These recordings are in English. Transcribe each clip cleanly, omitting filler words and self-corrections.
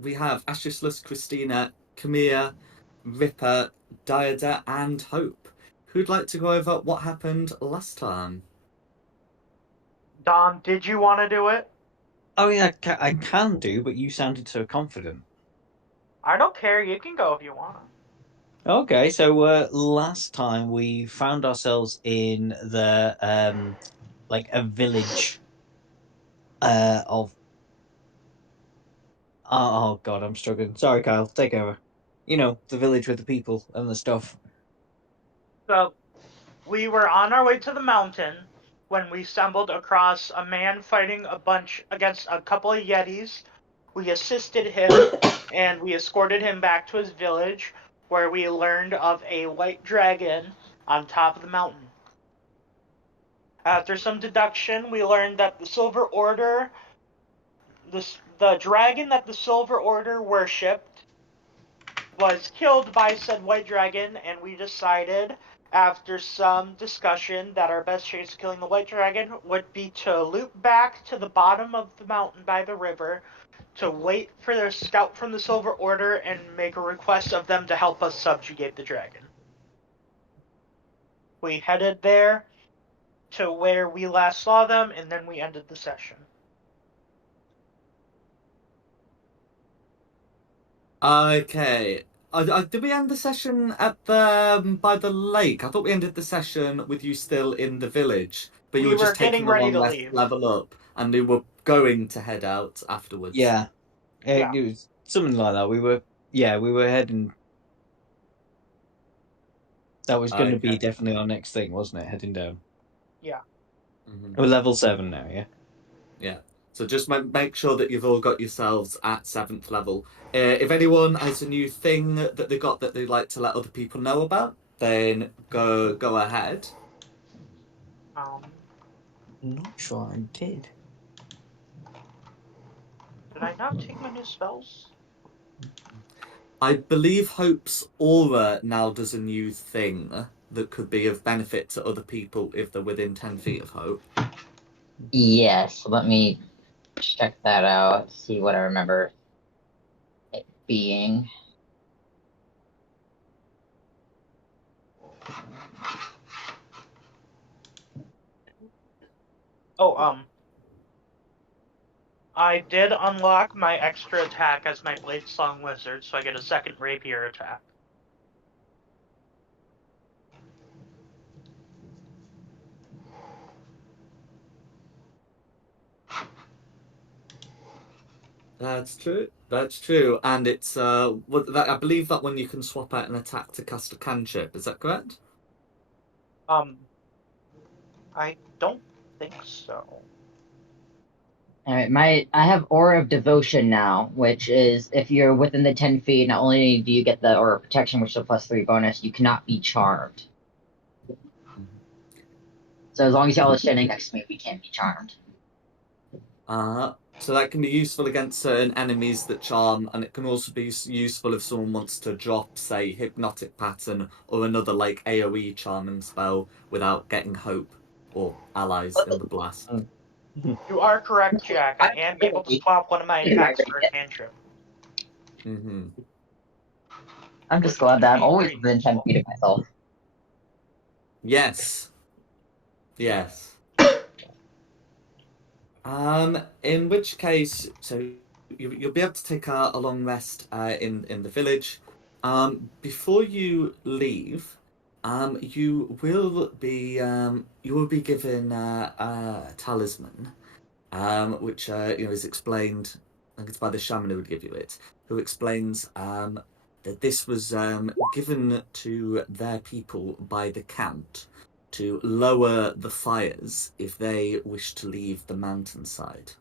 we have Ashisless, Christina, Camilla, Ripper, Diada, and Hope. Who'd like to go over what happened last time? Dom, did you want to do it? Oh yeah, I can do, but you sounded so confident. I don't care. You can go if you want. Okay, so last time we found ourselves in the like a village of oh god, I'm struggling. Sorry, Kyle, take over. You know, the village with the people and the stuff. So, we were on our way to the mountain when we stumbled across a man fighting against a couple of Yetis. We assisted him and we escorted him back to his village where we learned of a white dragon on top of the mountain. After some deduction, we learned that the Silver Order, the dragon that the Silver Order worshipped, was killed by said white dragon, and we decided, after some discussion, that our best chance of killing the white dragon would be to loop back to the bottom of the mountain by the river, to wait for their scout from the Silver Order and make a request of them to help us subjugate the dragon. We headed there to where we last saw them, and then we ended the session. Okay. Did we end the session at the by the lake? I thought we ended the session with you still in the village, but you We were were just getting taking a ready long to rest leave. level up, and you were going to head out afterwards. Yeah, Yeah. it was something like that. We were heading. That was going to be Okay. definitely our next thing, wasn't it? Heading down. Yeah. Hmm. We're level 7 now, yeah. Yeah. So just make sure that you've all got yourselves at seventh level. If anyone has a new thing that they got that they'd like to let other people know about, then go ahead. Um, Not sure I did. did I not take my new spells? I believe Hope's aura now does a new thing that could be of benefit to other people if they're within 10 feet of Hope. Yes, let me check that out, see what I remember it being. Oh, I did unlock my extra attack as my Blade Song Wizard, so I get a second rapier attack. That's true. That's true. And it's I believe that one you can swap out an attack to cast a cantrip. Is that correct? Um, I don't think so. All right, I have Aura of Devotion now, which is if you're within the 10 feet, not only do you get the Aura of Protection, which is a +3 bonus, you cannot be charmed. So as long as y'all are standing next to me, we can't be charmed. So that can be useful against certain enemies that charm, and it can also be useful if someone wants to drop, say, Hypnotic Pattern or another like AoE charming spell without getting Hope or allies in the blast. You are correct, Jack. I am able to swap one of my attacks for a cantrip. Hmm. I'm just glad that I'm always within 10 feet of myself. Yes. Yes. In which case, so you'll be able to take a long rest in the village. Before you leave, you will be given a talisman, which is explained. I think it's by the shaman who would give you it, who explains that this was given to their people by the count to lower the fires if they wish to leave the mountainside.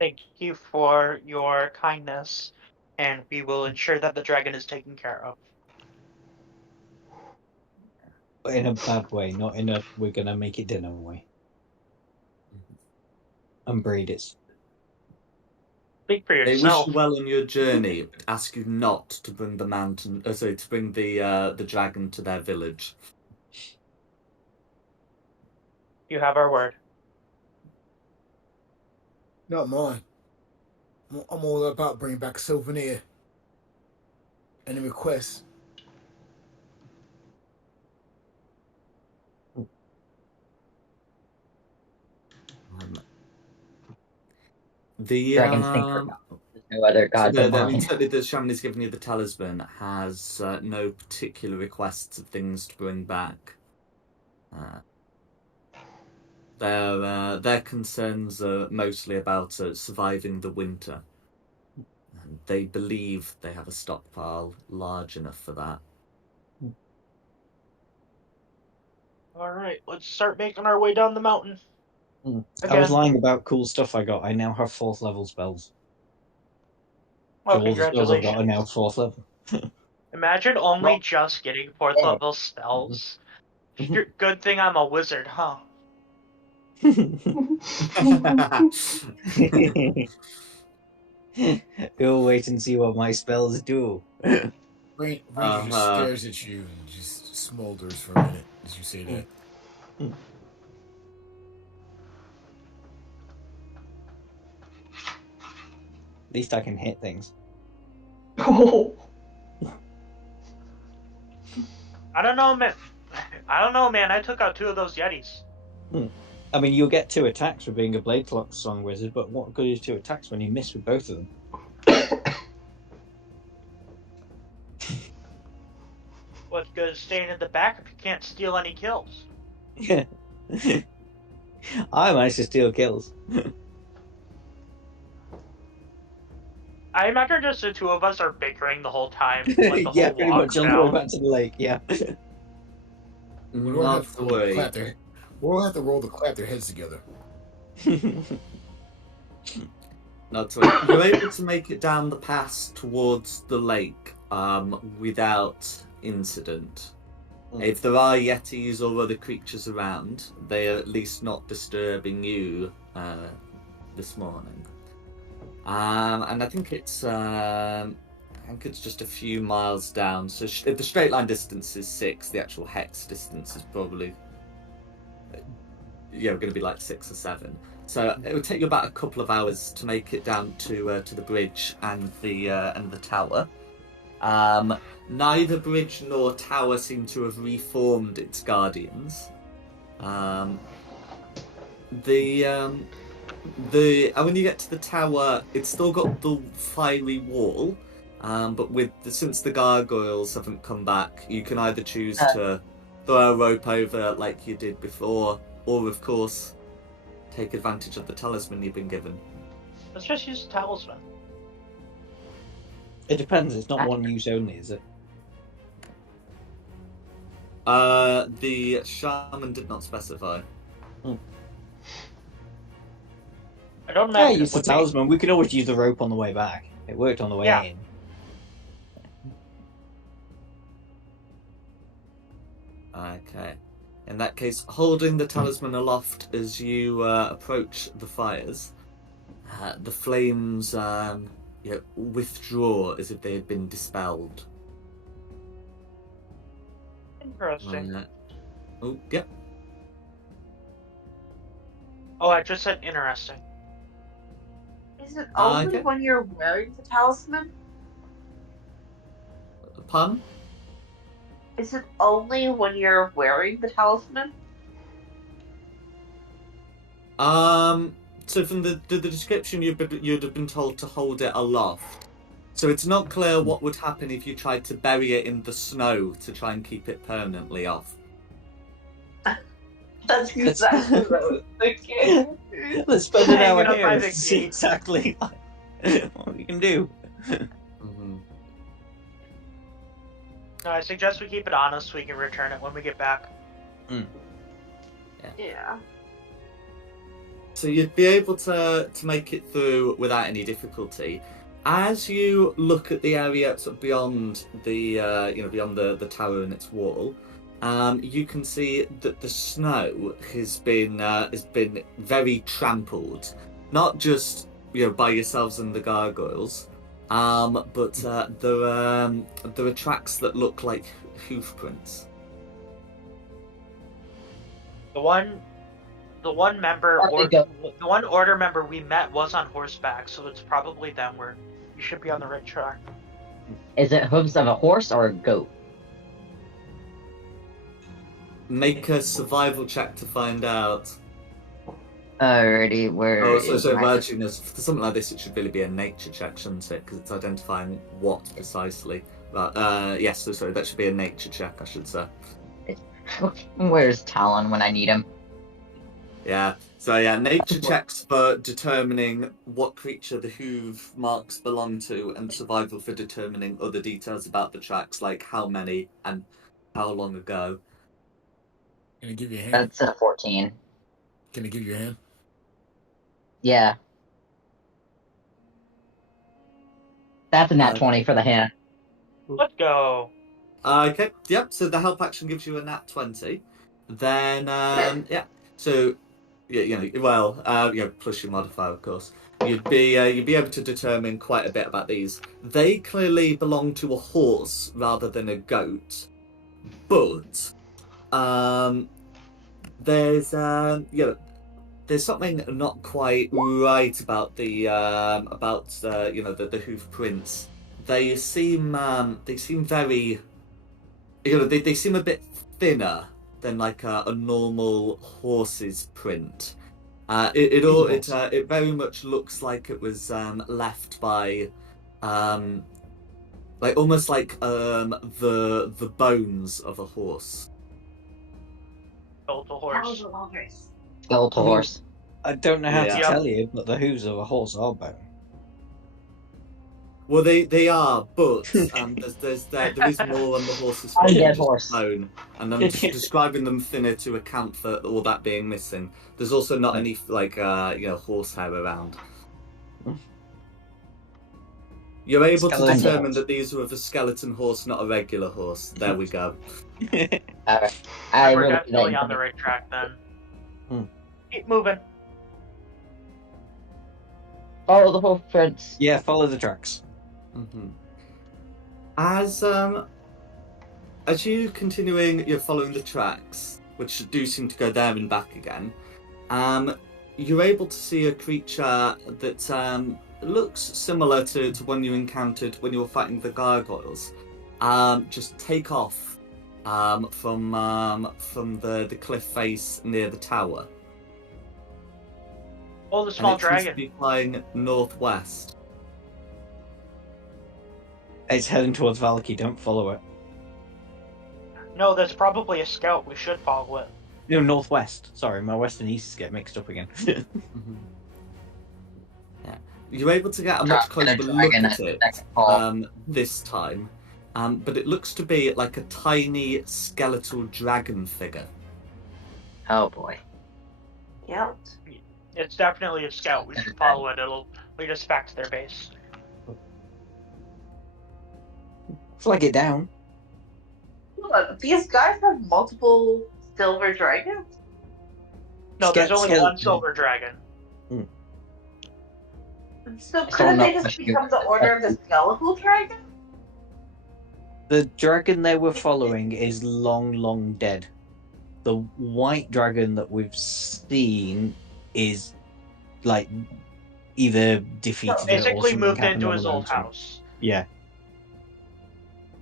Thank you for your kindness, and we will ensure that the dragon is taken care of. But in a bad way, not in a we're going to make it dinner way. And breed it. Speak for They wish you yourself. well on your journey, but ask you not to bring the to bring the dragon to their village. You have our word. Not mine. I'm all about bringing back a souvenir. Any requests? Um, the Dragons think for gods. There's no other so gods in I mean, mind. certainly the shaman who's given you the talisman has no particular requests of things to bring back. Uh, their concerns are mostly about surviving the winter. And they believe they have a stockpile large enough for that. All right, let's start making our way down the mountain. I was Again. lying about cool stuff I got. I now have 4th level spells. Well, So all the spells I've got are now congratulations. 4th level. Imagine only Well, just getting 4th yeah. level spells. Good thing I'm a wizard, huh? We'll wait and see what my spells do. Ranger just stares at you and just smolders for a minute as you say that. At least I can hit things. Oh. I don't know, man. I took out 2 of those yetis. I mean, you'll get 2 attacks for being a Blade Clock Song Wizard, but what good is 2 attacks when you miss with both of them? What's good is staying in the back if you can't steal any kills. Yeah. I managed to steal kills. I imagine just the 2 of us are bickering the whole time, like the Yeah, whole pretty walk much on the way down. back to the lake, yeah. We'll Not have to to worry. We'll have to roll to clap their heads together. Not to worry. You're able to make it down the pass towards the lake without incident. If there are yetis or other creatures around, they are at least not disturbing you this morning. And I think it's just a few miles down. So if the straight line distance is 6, the actual hex distance is probably going to be like 6 or 7. So it would take you about a couple of hours to make it down to the bridge and the tower. Neither bridge nor tower seem to have reformed its guardians. When you get to the tower, it's still got the fiery wall, but since the gargoyles haven't come back, you can either choose to throw a rope over like you did before, or of course take advantage of the talisman you've been given. Let's just use the talisman. It depends, it's not one use only, is it? The shaman did not specify. I don't Yeah, imagine use it the would be. talisman. We could always use the rope on the way back. It worked on the way Yeah. in. Okay. In that case, holding the talisman aloft as you approach the fires, the flames withdraw as if they had been dispelled. Interesting. Oh, yeah. Oh, I just said interesting. Is it only okay. when you're wearing the talisman? Pun? Is it only when you're wearing the talisman? So from the description, you'd have been told to hold it aloft. So it's not clear what would happen if you tried to bury it in the snow to try and keep it permanently off. That's exactly what I was thinking. Let's spend an hour Hanging up by here the to see gate. exactly what we can do. Mm-hmm. No, I suggest we keep it on us so we can return it when we get back. Yeah. So you'd be able to make it through without any difficulty. As you look at the area sort of beyond the beyond the tower and its wall, you can see that the snow has been very trampled, not just by yourselves and the gargoyles, but there are tracks that look like hoof prints. The the one member Or or they go- the one order member we met was on horseback, so it's probably them. Where you should be on the right track. Is it hooves of a horse or a goat? Make a survival check to find out. Alrighty, where Oh, is so my... actually, no, for something like this, it should really be a nature check, shouldn't it? Because it's identifying what precisely. But yes, so sorry, that should be a nature check, I should say. Where's Talon when I need him? Yeah. So yeah, nature checks for determining what creature the hoof marks belong to, and survival for determining other details about the tracks, like how many and how long ago. Can I give you a hand? That's a 14. Can I give you a hand? Yeah. That's a nat 20 for the hand. Let's go. Okay. Yep. So the help action gives you a nat 20. Then yeah. So plus your modifier, of course. You'd be able to determine quite a bit about these. They clearly belong to a horse rather than a goat, but there's there's something not quite right about the hoof prints. They seem very, they seem a bit thinner than like a normal horse's print. It very much looks like it was left by like almost like the bones of a horse. Skeletal That was horse. a long race. Skeletal horse. I don't know how to Yeah. tell you, but the hooves of a horse are bone. Well, they are, but there is more on the horse's I'm foot than dead just horse. bone, and I'm just describing them thinner to account for all that being missing. There's also not any horsehair around. You're able to Skeleton determine horse. that these are of a skeleton horse, not a regular horse. There we go. Alright. I We're will definitely on the right track then. Keep moving. follow the hoof prints. Yeah, follow the tracks. Mm-hmm. As you continuing, you're following the tracks, which do seem to go there and back again. You're able to see a creature that looks similar to one you encountered when you were fighting the gargoyles. Just take off from the cliff face near the tower. Oh, the small and it seems dragon. to be flying northwest. It's heading towards Valky, don't follow it. No, that's probably a scout. We should follow it. No, northwest. Sorry, my west and east get mixed up again. Mm-hmm. Yeah, you're able to get a much closer look Dragon at it this time, but it looks to be like a tiny skeletal dragon figure. Oh boy. Yep. It's definitely a scout. We should follow it. It'll lead us back to their base. Flag it down. Look, these guys have multiple silver dragons? No, there's only one Skeleton. silver dragon. So couldn't they just question. become the order of the skeletal dragon? The dragon they were following is long dead. The white dragon that we've seen is like either defeated it or Basically something moved happened into on his the old mountain. house. Yeah.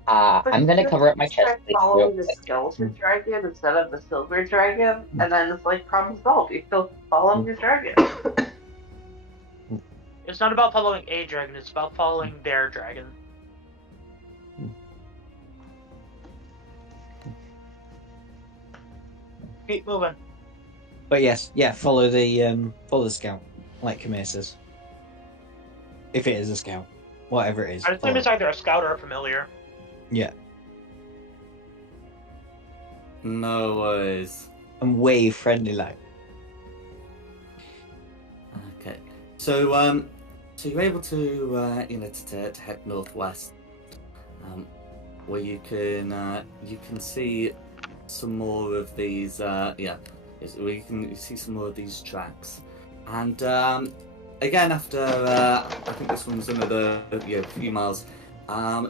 I'm gonna cover up my chest. please, real Following the quick. skeleton dragon instead of the silver dragon, and then it's like problem solved. You still following your dragon. It's not about following a dragon. It's about following their dragon. Keep moving. But yes, yeah, follow the scout, like Kamir says. If it is a scout. Whatever it is. I assume follow it's it. either a scout or a familiar. Yeah. No worries. And wave friendly like. Okay, so you're able to to head northwest, where you can see some more of these where you can see some more of these tracks, and again after I think this one's another few miles,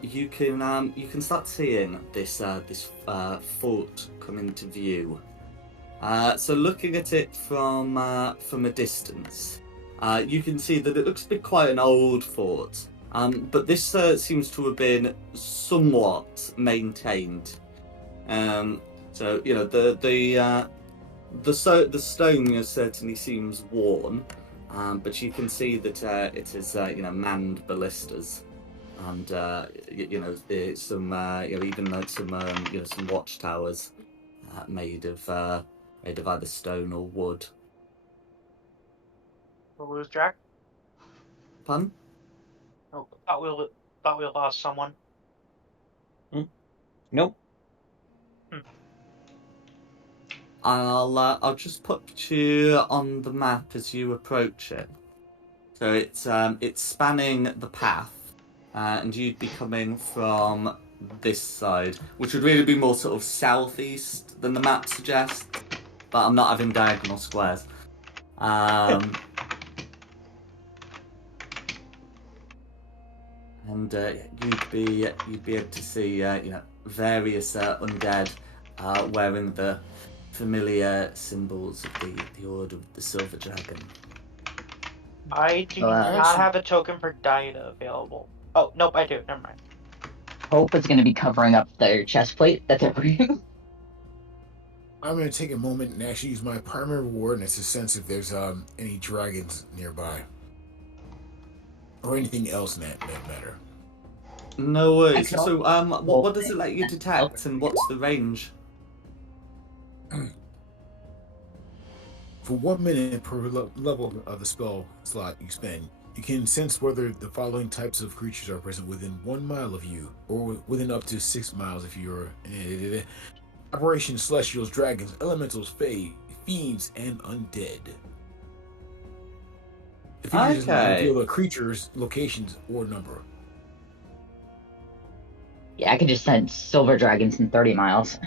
you can start seeing this fort come into view. So looking at it from a distance, you can see that it looks to be quite an old fort. But this seems to have been somewhat maintained. So you know the stone certainly seems worn, but you can see that it is manned ballistas, and some even like some watchtowers made of either stone or wood. We'll lose Jack. Pardon? Oh, thought we lost someone. Nope. I'll just put you on the map as you approach it. So it's spanning the path, and you'd be coming from this side, which would really be more sort of southeast than the map suggests. But I'm not having diagonal squares. And you'd be able to see various undead wearing the familiar symbols of the Order of the Silver Dragon. I do not actually- have a token for Dinah available. Oh, nope, I do. Never mind. Hope is going to be covering up their chest plate that they're wearing. I'm going to take a moment and actually use my primary reward, and it's to sense if there's any dragons nearby. Or anything else in that matter. No worries. I can So, what does it let you detect, and what's the range? For 1 minute per level of the spell slot you spend, you can sense whether the following types of creatures are present within 1 mile of you, or within up to 6 miles if you're Operation Celestials, Dragons, Elementals, Fae, Fiends, and Undead. The feature does not reveal the creature's locations or number. Yeah, I can just send silver dragons in 30 miles.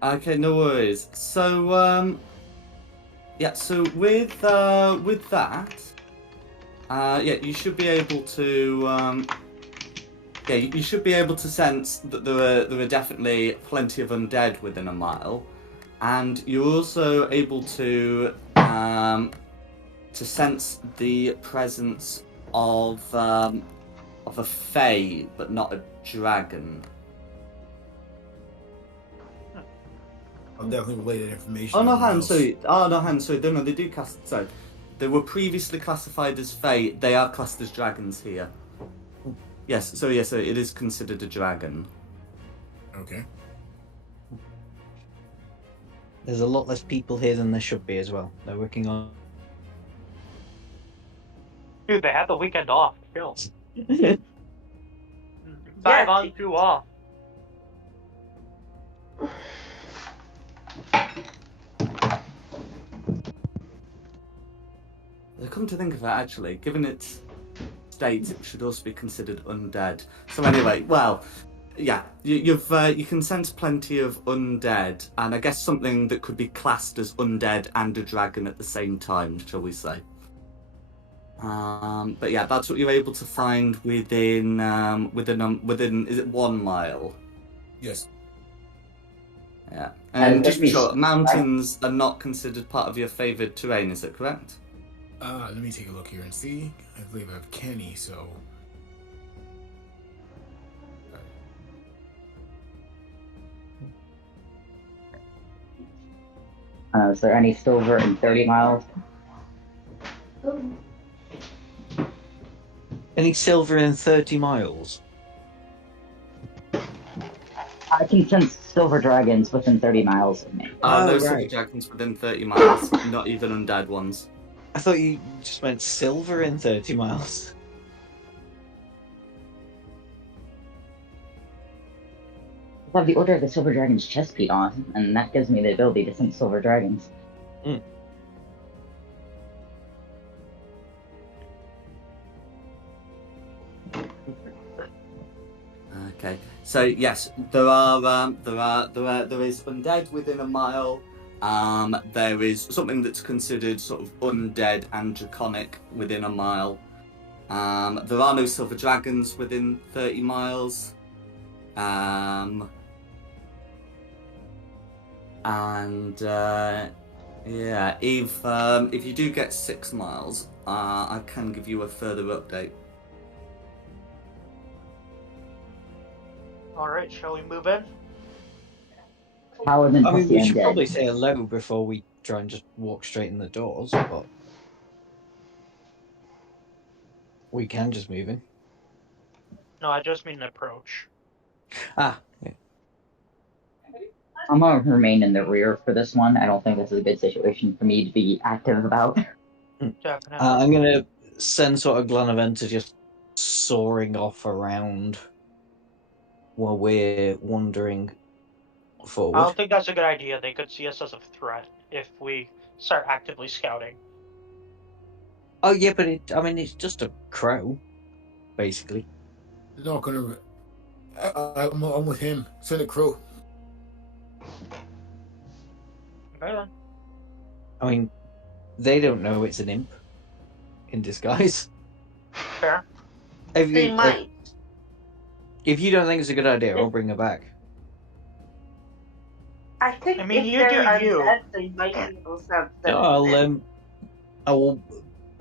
Okay, no worries. So, so with that, you should be able to, you should be able to sense that there are definitely plenty of undead within a mile, and you're also able to sense the presence of a fae, but not a dragon. I'll definitely relay that information. Oh to no, everyone Han, else. sorry. Oh no, Han, sorry. No, they do cast. Sorry, they were previously classified as fae. They are classed as dragons here. Yes, so it is considered a dragon. Okay. There's a lot less people here than there should be as well. They're working on. Dude, they had the weekend off. Chill. 5 on, 2 off. Come to think of it, actually, given its state, it should also be considered undead. So anyway, well, yeah, you can sense plenty of undead, and I guess something that could be classed as undead and a dragon at the same time, shall we say? But yeah, that's what you're able to find within is it 1 mile? Yes. Yeah, And and just to be that'd be- sure, mountains are not considered part of your favoured terrain. Is that correct? Let me take a look here and see. I believe I have Kenny, so. Is there any silver in 30 miles? Any silver in 30 miles? I can sense silver dragons within 30 miles of me. Oh, No silver right. dragons within 30 miles, not even undead ones. I thought you just meant silver in 30 miles. I have the Order of the Silver Dragon's chest plate on, and that gives me the ability to sense silver dragons. Okay, so yes, there is undead within a mile. There is something that's considered sort of undead and draconic within a mile. There are no silver dragons within 30 miles. And yeah, if you do get 6 miles, I can give you a further update. All right, shall we move in? Paladin I plus mean, the we should undead. probably say hello before we try and just walk straight in the doors, but we can just move in. No, I just mean approach. Ah, yeah. I'm gonna remain in the rear for this one. I don't think this is a good situation for me to be active about. Definitely. I'm gonna send sort of Glenaventa just soaring off around while we're wandering I forward. don't think that's a good idea. They could see us as a threat if we start actively scouting. Oh yeah, but it's just a crow, basically. They're not gonna. I'm with him. Send a crow. Okay then. I mean, they don't know it's an imp in disguise. Fair. If They you, might. if you don't think it's a good idea, I'll bring her back. I think I mean, if you they're do you. undead, they might be able to sense that. No, it's an imp.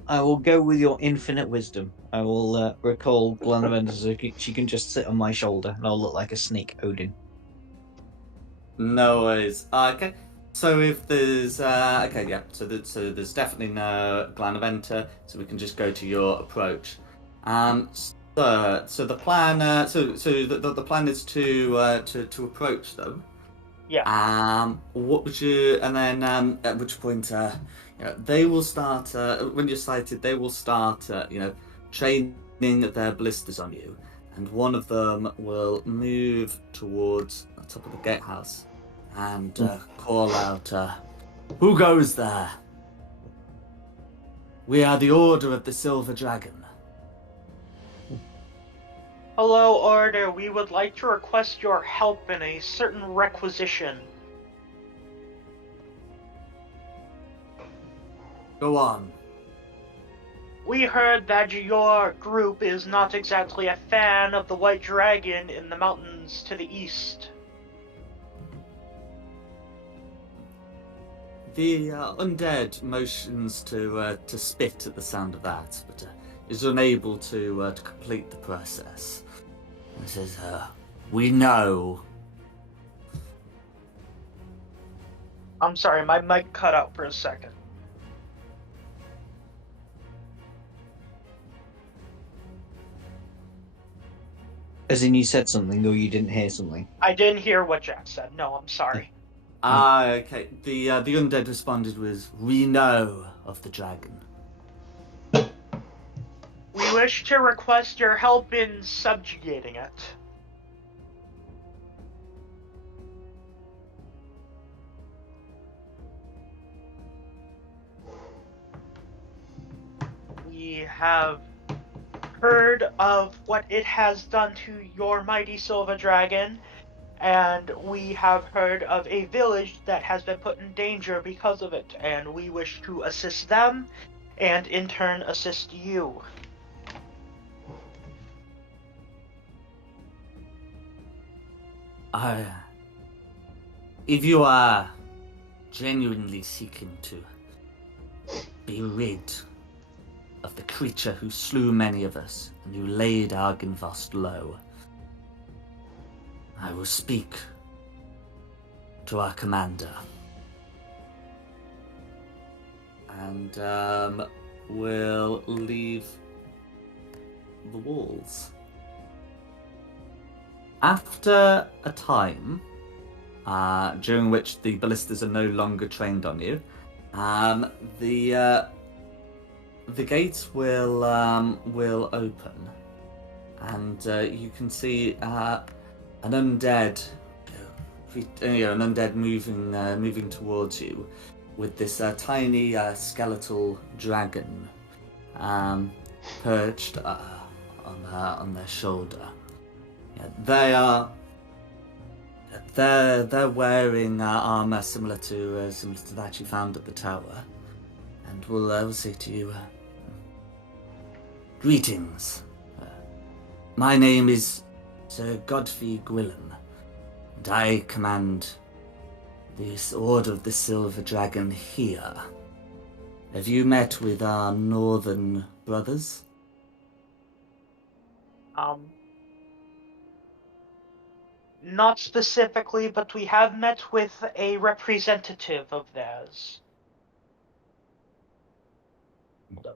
I will go with your infinite wisdom. I will recall Glenaventa so she can just sit on my shoulder, and I'll look like a snake Odin. No worries. Okay. So if there's okay, yeah. So there's definitely no Glanaventa, so we can just go to your approach. So the plan the plan is to approach them. Yeah. What would you and then at which point they will start when you're sighted they will start training their blisters on you, and one of them will move towards the top of the gatehouse and call out, "Who goes there? We are the Order of the Silver Dragon." Hello, Order. We would like to request your help in a certain requisition. Go on. We heard that your group is not exactly a fan of the White Dragon in the mountains to the east. The undead motions to spit at the sound of that, but is unable to complete the process. And says, "We know." I'm sorry, my mic cut out for a second. As in, you said something, or you didn't hear something. I didn't hear what Jack said. No, I'm sorry. Okay. The undead responded with, "We know of the dragon." We wish to request your help in subjugating it. We have heard of what it has done to your mighty Silver Dragon, and we have heard of a village that has been put in danger because of it, and we wish to assist them, and in turn assist you. If you are genuinely seeking to be rid of the creature who slew many of us and who laid Argynvost low, I will speak to our commander. And we'll leave the walls. After a time, during which the ballistas are no longer trained on you, the gates will open, and you can see an undead, moving towards you, with this tiny skeletal dragon perched on their shoulder. Yeah, they're wearing armor similar to that you found at the tower, and we'll say to you, "Greetings. My name is Sir Godfrey Gwillem, and I command this Order of the Silver Dragon here. Have you met with our northern brothers? Not specifically, but we have met with a representative of theirs.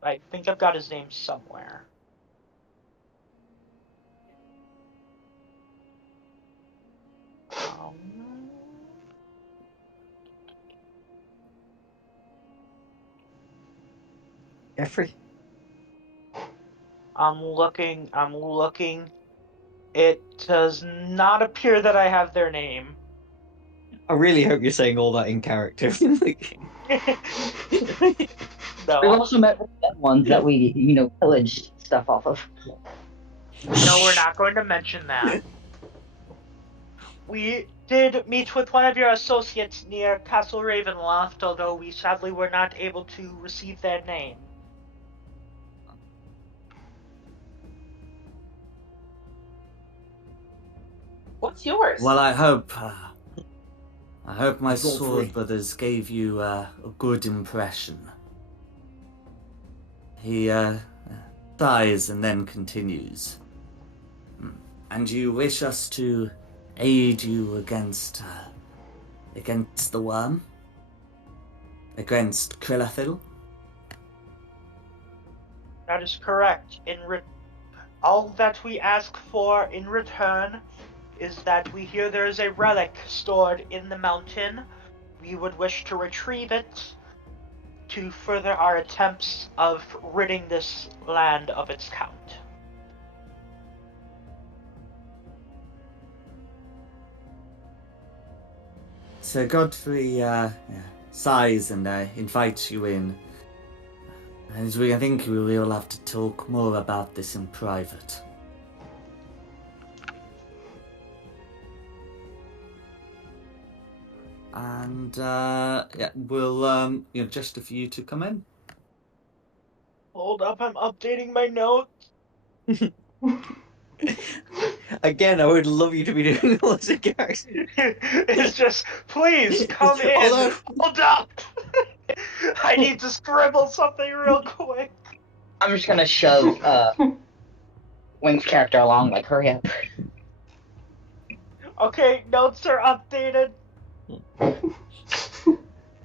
I think I've got his name somewhere. Jeffrey? I'm looking. It does not appear that I have their name. I really hope you're saying all that in character. No. We've also met with the ones that we, pillaged stuff off of. No, we're not going to mention that. We did meet with one of your associates near Castle Ravenloft, although we sadly were not able to receive their name. What's yours? Well, I hope my Go for sword it. brothers gave you a good impression. He sighs and then continues. And you wish us to aid you against the worm? Against Krillathil? That is correct. All that we ask for in return is that we hear there is a relic stored in the mountain. We would wish to retrieve it to further our attempts of ridding this land of its count. So Godfrey sighs and invites you in. And I think we will have to talk more about this in private. And we'll gesture for you to come in. Hold up, I'm updating my notes. Again, I would love you to be doing all this in character. It's just, please come in. Although- Hold up. I need to scribble something real quick. I'm just gonna shove Wing's character along, like, hurry up. Okay, notes are updated.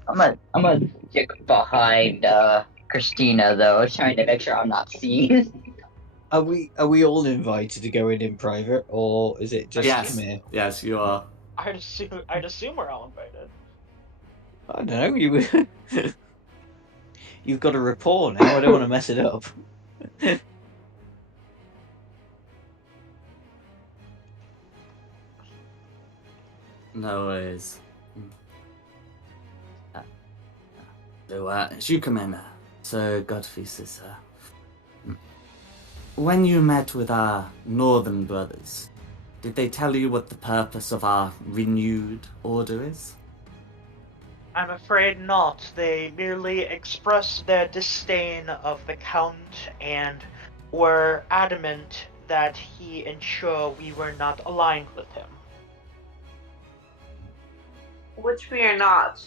I'm gonna get behind Christina though, trying to make sure I'm not seen. Are we all invited to go in private, or is it just Yes. come here? Yes, you are. I'd assume we're all invited. I don't know. You've got a rapport now. I don't want to mess it up. No worries. So, as you come in, Sir Godfrey says, when you met with our northern brothers, did they tell you what the purpose of our renewed order is? I'm afraid not. They merely expressed their disdain of the Count and were adamant that he ensure we were not aligned with him. Which we are not.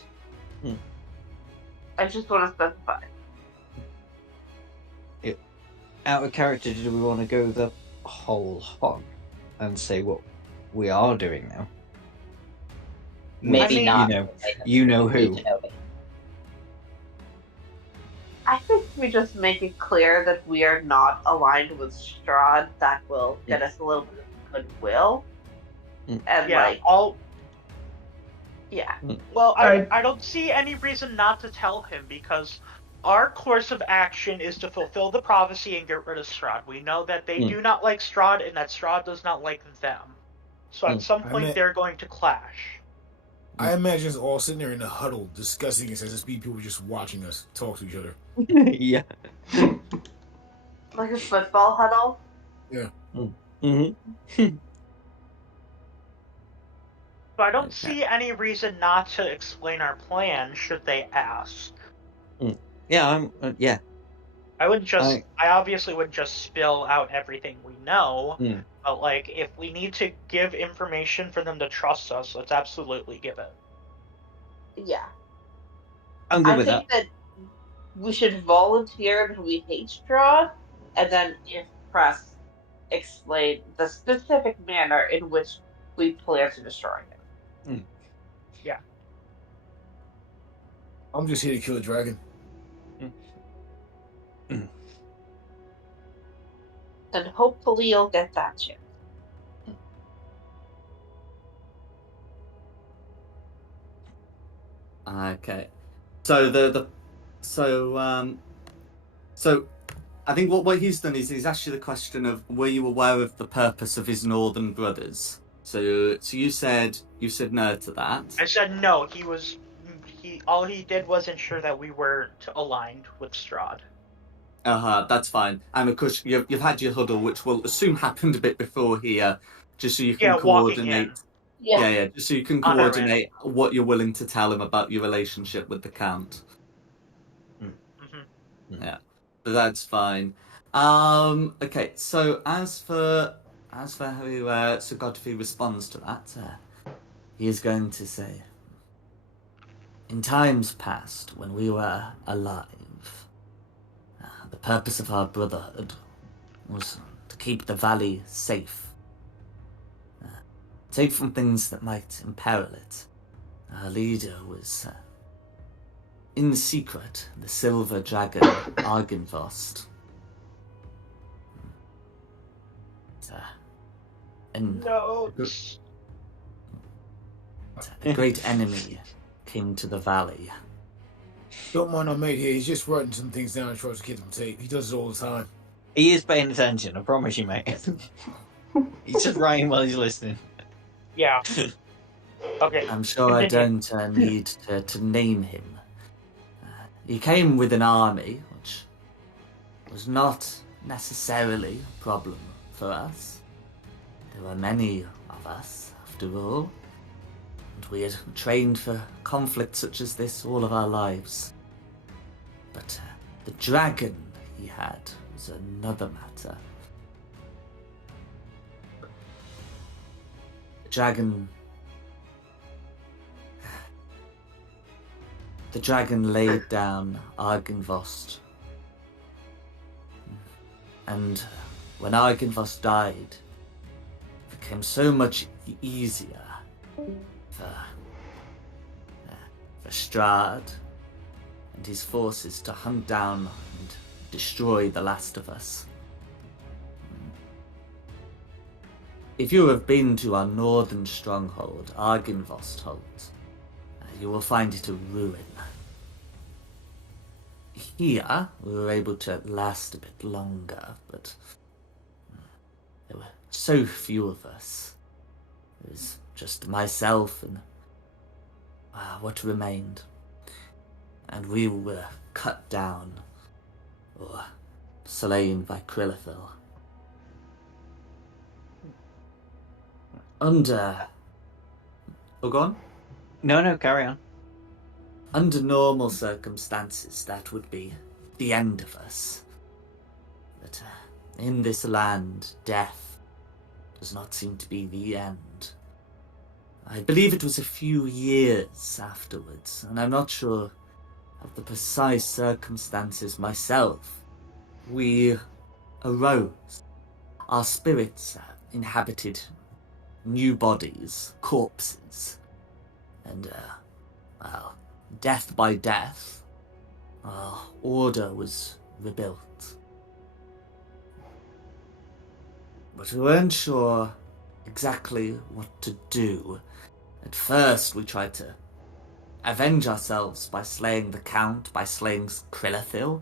Hmm. I just want to specify. Out of character, did we want to go the whole hog and say what we are doing now? Maybe mean, not. You know who. Need to know. I think we just make it clear that we are not aligned with Straud. That will get us a little bit of goodwill. Mm. And Yeah, yeah. Well, I don't see any reason not to tell him, because our course of action is to fulfill the prophecy and get rid of Straud. We know that they do not like Straud and that Straud does not like them. So at some point they're going to clash. I imagine us all sitting there in a huddle discussing this as if people just watching us talk to each other. Yeah. Like a football huddle. Yeah. Mm-hmm. So I don't see any reason not to explain our plan should they ask. Yeah, yeah. I wouldn't just. I obviously wouldn't just spill out everything we know. Mm. But if we need to give information for them to trust us, let's absolutely give it. Yeah. I'm good I with that. think that we should volunteer that we hate Straud, and then, if pressed, explain the specific manner in which we plan to destroy him. Yeah. I'm just here to kill a dragon. And hopefully you'll get that chance. Okay. So so I think what he's done is he's asked you the question of were you aware of the purpose of his northern brothers? So you said no to that. I said no. All he did was ensure that we were aligned with Strahd. That's fine. And of course you've had your huddle, which will assume happened a bit before here, just so you can walking coordinate. in. Yeah, just so you can On our coordinate what you're willing to tell him about your relationship with the Count. Mm-hmm. Yeah, but that's fine. Okay, so as for how Sir Godfrey responds to that, he is going to say, in times past, when we were alive, the purpose of our brotherhood was to keep the valley safe. Safe from things that might imperil it. Our leader was, in secret, the silver dragon Argynvost. And No. a great enemy came to the valley. Don't mind our mate here. He's just writing some things down and tries to keep them tape. He does it all the time. He is paying attention, I promise you, mate. He's just writing while he's listening. Yeah. Okay. I'm sure I don't need to name him. He came with an army, which was not necessarily a problem for us. There were many of us, after all, and we had trained for conflict such as this all of our lives. But the dragon he had was another matter. The dragon laid down Argynvost. And when Argynvost died, it became so much easier for Straud and his forces to hunt down and destroy the last of us. If you have been to our northern stronghold, Argynvost holds, you will find it a ruin. Here, we were able to last a bit longer, but there were so few of us. It was just myself and what remained. And we were cut down or slain by Krillithil. Oh, go on? No, carry on. Under normal circumstances, that would be the end of us. But in this land, death does not seem to be the end. I believe it was a few years afterwards, and I'm not sure of the precise circumstances myself. We arose. Our spirits inhabited new bodies, corpses, and, death by death, our order was rebuilt. But we weren't sure exactly what to do. At first, we tried to avenge ourselves by slaying the Count, by slaying Krillithil,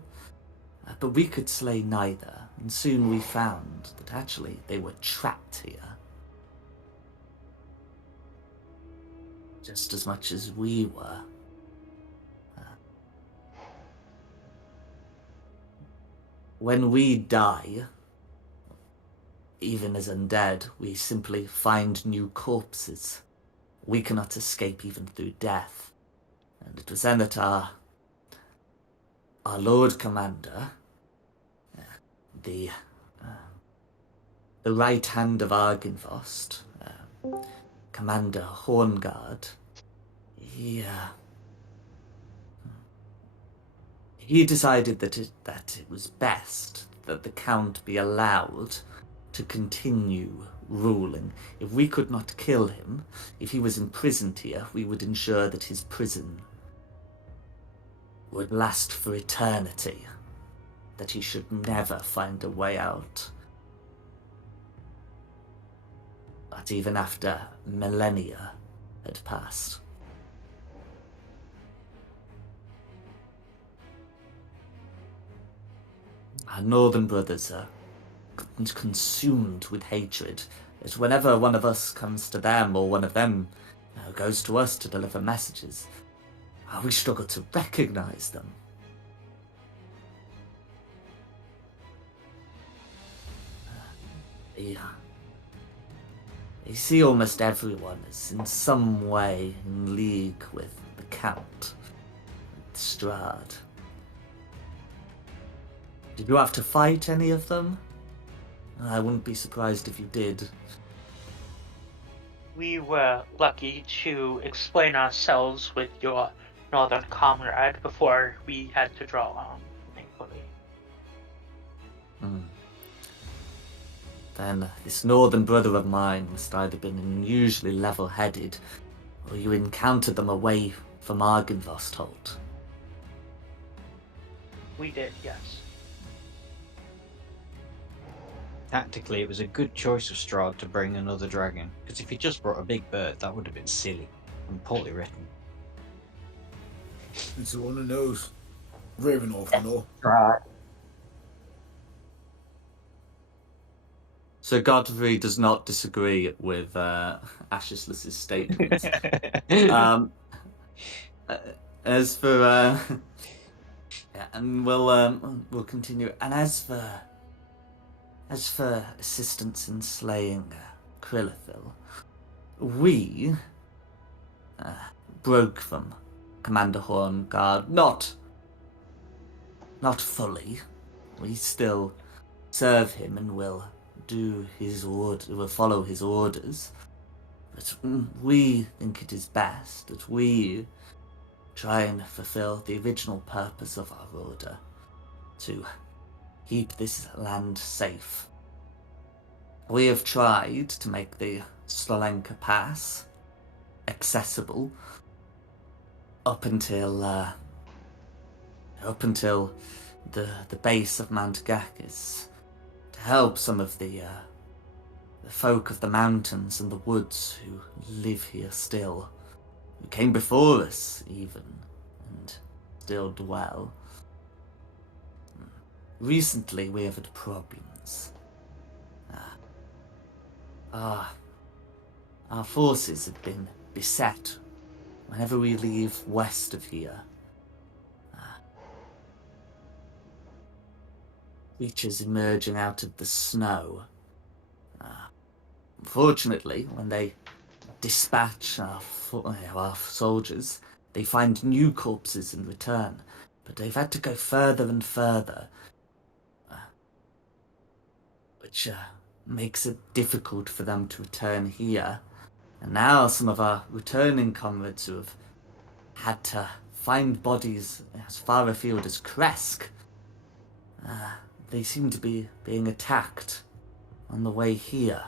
but we could slay neither, and soon we found that actually they were trapped here. Just as much as we were. When we die, even as undead, we simply find new corpses. We cannot escape even through death. And it was then that our Lord Commander, the right hand of Argynvost, Commander Horngard, he he decided that it was best that the Count be allowed to continue ruling. If we could not kill him, if he was imprisoned here, we would ensure that his prison would last for eternity, that he should never find a way out. But even after millennia had passed. Our northern brothers are consumed with hatred, that whenever one of us comes to them, or one of them goes to us to deliver messages, we struggle to recognize them. They see almost everyone as in some way in league with the Count, Straud. Did you have to fight any of them? I wouldn't be surprised if you did. We were lucky to explain ourselves with your northern comrade before we had to draw on, thankfully. Then this northern brother of mine must either have been unusually level-headed, or you encountered them away from Argynvostholt. We did, yes. Tactically, it was a good choice of Straud to bring another dragon, because if he just brought a big bird, that would have been silly and poorly written. It's the one who knows. Ravenholf and all. Right. So Godfrey does not disagree with Ashesless's statement. As for yeah, and we'll continue. And as for assistance in slaying Krillithil, we broke from Commander Hornguard, not fully. We still serve him and will do his will follow his orders. But we think it is best that we try and fulfill the original purpose of our order, to keep this land safe. We have tried to make the Slolenka Pass accessible up until the base of Mount Gakis, to help some of the folk of the mountains and the woods who live here still, who came before us even, and still dwell. Recently we have had problems. Our forces have been beset whenever we leave west of here. Creatures emerging out of the snow. Unfortunately, when they dispatch our soldiers, they find new corpses in return, but they've had to go further and further, which makes it difficult for them to return here. And now some of our returning comrades who have had to find bodies as far afield as Kresk, they seem to be being attacked on the way here.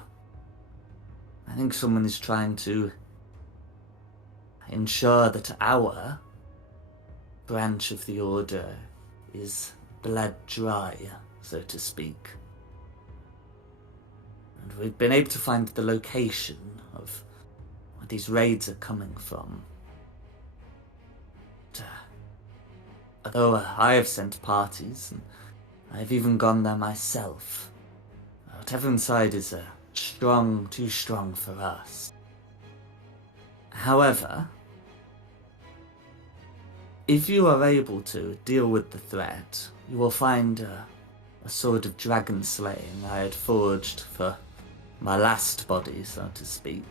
I think someone is trying to ensure that our branch of the Order is bled dry, so to speak. And we've been able to find the location of where these raids are coming from. But, although I have sent parties, and I've even gone there myself, whatever inside is too strong for us. However, if you are able to deal with the threat, you will find a sword of dragon slaying I had forged for my last body, so to speak,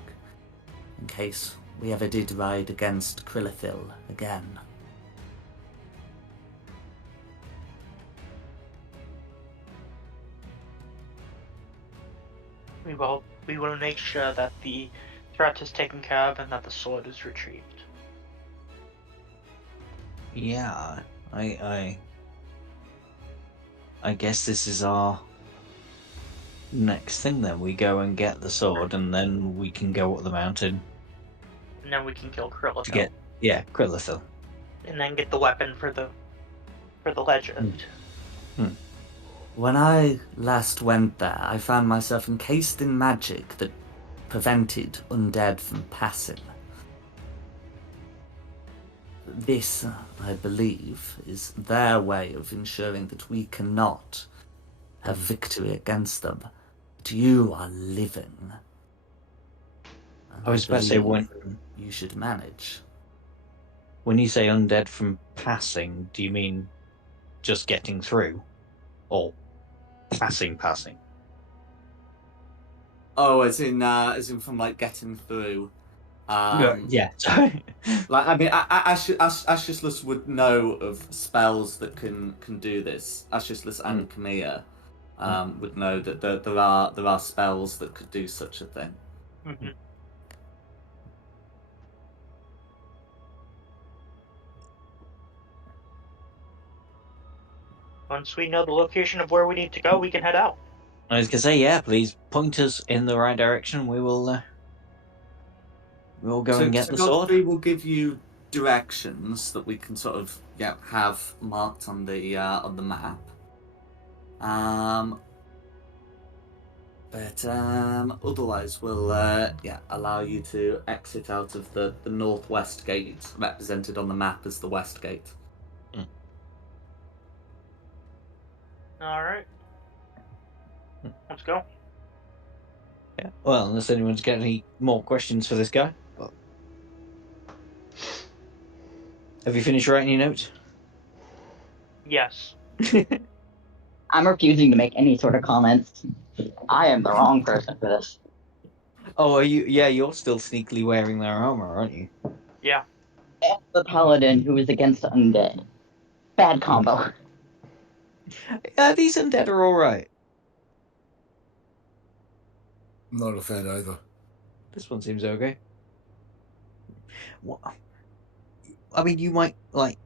in case we ever did ride against Krillithil again. We will make sure that the threat is taken care of and that the sword is retrieved. Yeah, I I guess this is our next thing then. We go and get the sword, and then we can go up the mountain And then we can kill Krillithil. to get Krillithil. And then get the weapon for the legend. When I last went there, I found myself encased in magic that prevented undead from passing. This, I believe, is their way of ensuring that we cannot have victory against them. But you are living. And I was about to say, believe you should manage. when you say undead from passing, do you mean just getting through? Or passing? Oh, as in from like getting through. Yeah, sorry. Like, I mean, Ashisless would know of spells that can do this. Ashisless and Kamiya would know that there are spells that could do such a thing. Mm-hmm. Once we know the location of where we need to go, we can head out. I was gonna say, yeah, please point us in the right direction. We will go and get the sword. Godfrey will give you directions that we can sort of have marked on the map. But otherwise, we'll allow you to exit out of the northwest gate, represented on the map as the west gate. All right. Let's go. Yeah. Well, unless anyone's got any more questions for this guy. Well, have you finished writing your notes? Yes. I'm refusing to make any sort of comments. I am the wrong person for this. Oh, are you? Yeah, you're still sneakily wearing their armor, aren't you? Yeah. That's the paladin who is against undead. Bad combo. Yeah, these undead are all right. I'm not a fan either. This one seems okay. What? I mean, you might like.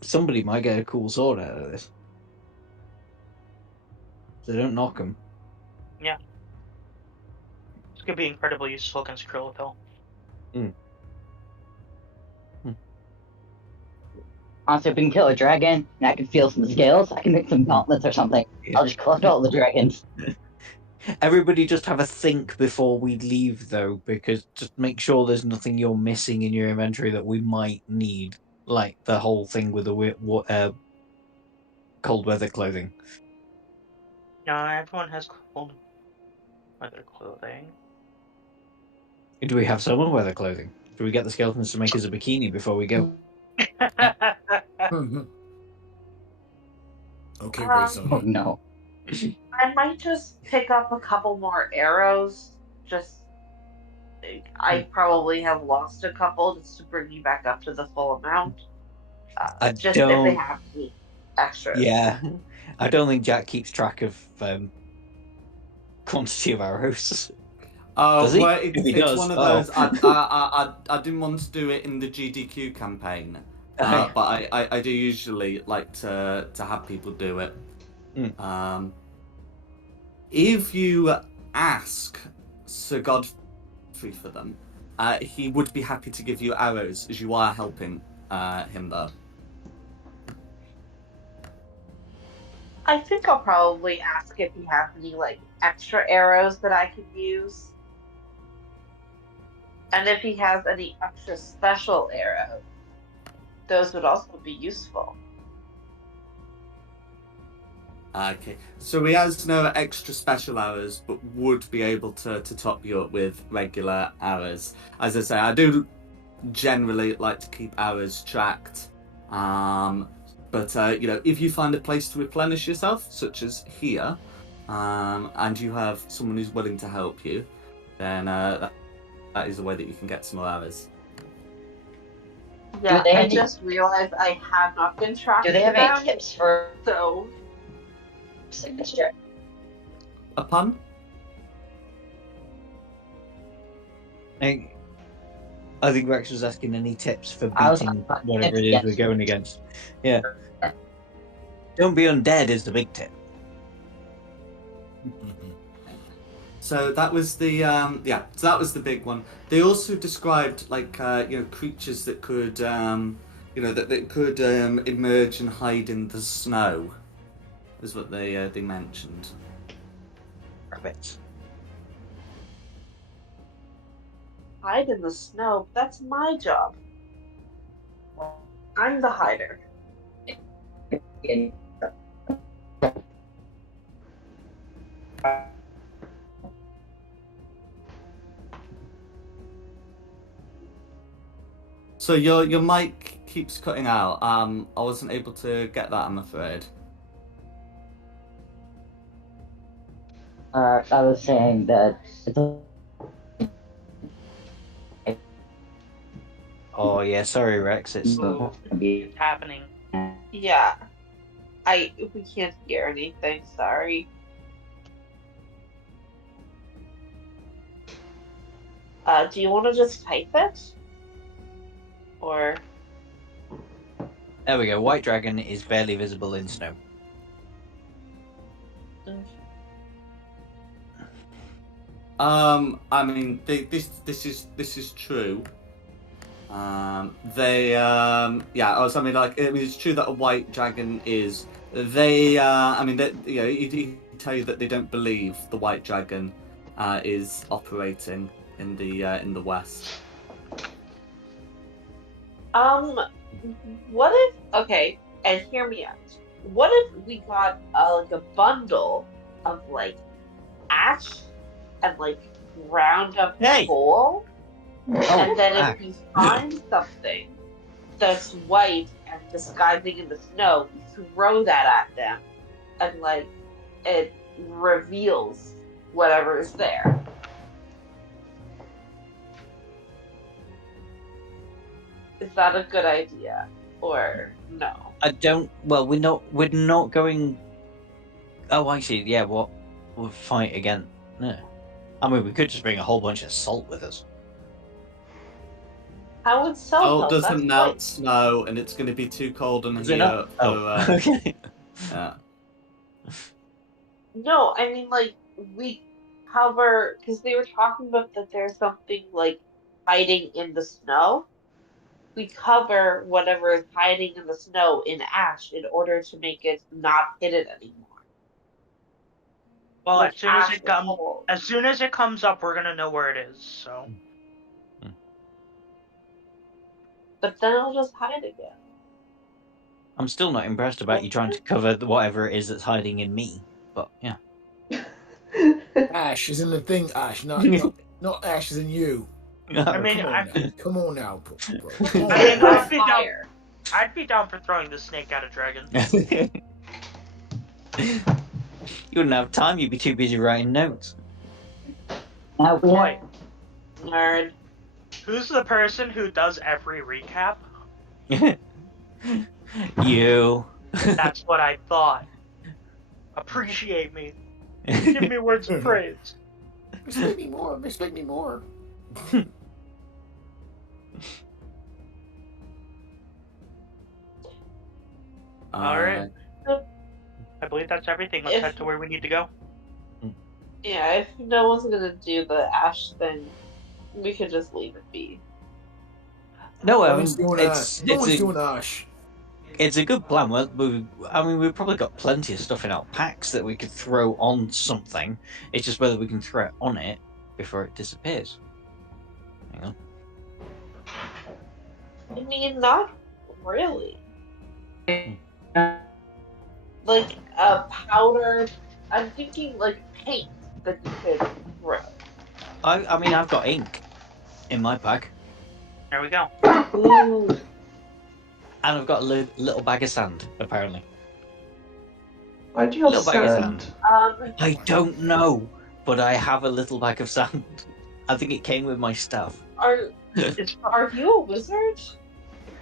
Somebody might get a cool sword out of this. So don't knock them. Yeah. It's gonna be incredibly useful against Krillithil. Honestly, if we can kill a dragon and I can feel some scales, I can make some gauntlets or something. Yeah. I'll just collect all the dragons. Everybody just have a think before we leave, though, because just make sure there's nothing you're missing in your inventory that we might need, like the whole thing with the cold weather clothing. No, everyone has cold weather clothing. Do we have summer weather clothing? Do we get the skeletons to make us a bikini before we go? Okay, great. Oh no. I might just pick up a couple more arrows. I probably have lost a couple just to bring you back up to the full amount. If they have any extras. Yeah, I don't think Jack keeps track of quantity of arrows. Well, If he it's does, one of those. I didn't want to do it in the GDQ campaign, but I do usually like to have people do it. If you ask Sir Godfrey for them, he would be happy to give you arrows, as you are helping him though. I think I'll probably ask if he has any extra arrows that I could use. And if he has any extra special arrows, those would also be useful. Okay, so he has no extra special arrows, but would be able to top you up with regular arrows. As I say, I do generally like to keep arrows tracked. But if you find a place to replenish yourself, such as here, and you have someone who's willing to help you, then that is a way that you can get some more arrows. Yeah, I just realized I have not been tracking. Do they have any tips for so signature? A pun? I think Rex was asking any tips for beating whatever it is we're going against. Yeah. Don't be undead is the big tip. So that was the So that was the big one. They also described creatures that could that could emerge and hide in the snow. Is what they mentioned. Rabbits. Hide in the snow. That's my job. I'm the hider. So your mic keeps cutting out. I wasn't able to get that, I'm afraid. I was saying that it's Oh yeah, sorry Rex. It's It's happening. Yeah. We can't hear anything, sorry. Do you want to just type it? Or... there we go. White dragon is barely visible in snow. I mean, this is true. It's true that a white dragon is. He'd tell you that they don't believe the white dragon is operating in the west. What if... Okay, and hear me out. What if we got, a bundle of, ash and, ground up coal? And then if we find something that's white and disguising in the snow, we throw that at them, and it reveals whatever is there. Is that a good idea, or no? I don't. Well, we're not going. Oh, I see. Yeah, what? We'll fight again. No. I mean, we could just bring a whole bunch of salt with us. How would salt melt? Doesn't melt snow, and it's going to be too cold in here. Okay. Yeah. No, I mean, we cover... Because they were talking about that there's something, hiding in the snow. We cover whatever is hiding in the snow in ash in order to make it not hidden anymore. Well, as soon as it comes up, we're gonna know where it is. So. But then it'll just hide again. I'm still not impressed about you trying to cover whatever it is that's hiding in me. But yeah. Ash is in the thing, Ash. Not Ash is in you. I mean, come on now, bro. I mean, I'd be down for throwing the snake at a dragon. You wouldn't have time. You'd be too busy writing notes. Boy, nerd. Who's the person who does every recap? You. That's what I thought. Appreciate me. Give me words of praise. Respect me more. Respect me more. Alright. I believe that's everything. Let's head to where we need to go. Yeah, if no one's gonna do the ash thing, we could just leave it be. No, No one's doing ash. It's a good plan. We've probably got plenty of stuff in our packs that we could throw on something. It's just whether we can throw it on it before it disappears. Hang on. I mean, not really. Powder. I'm thinking paint that you could throw. I mean, I've got ink in my pack. There we go. Ooh. And I've got a little bag of sand, apparently. Why do you have sand? I don't know, but I have a little bag of sand. I think it came with my stuff. Are you a wizard?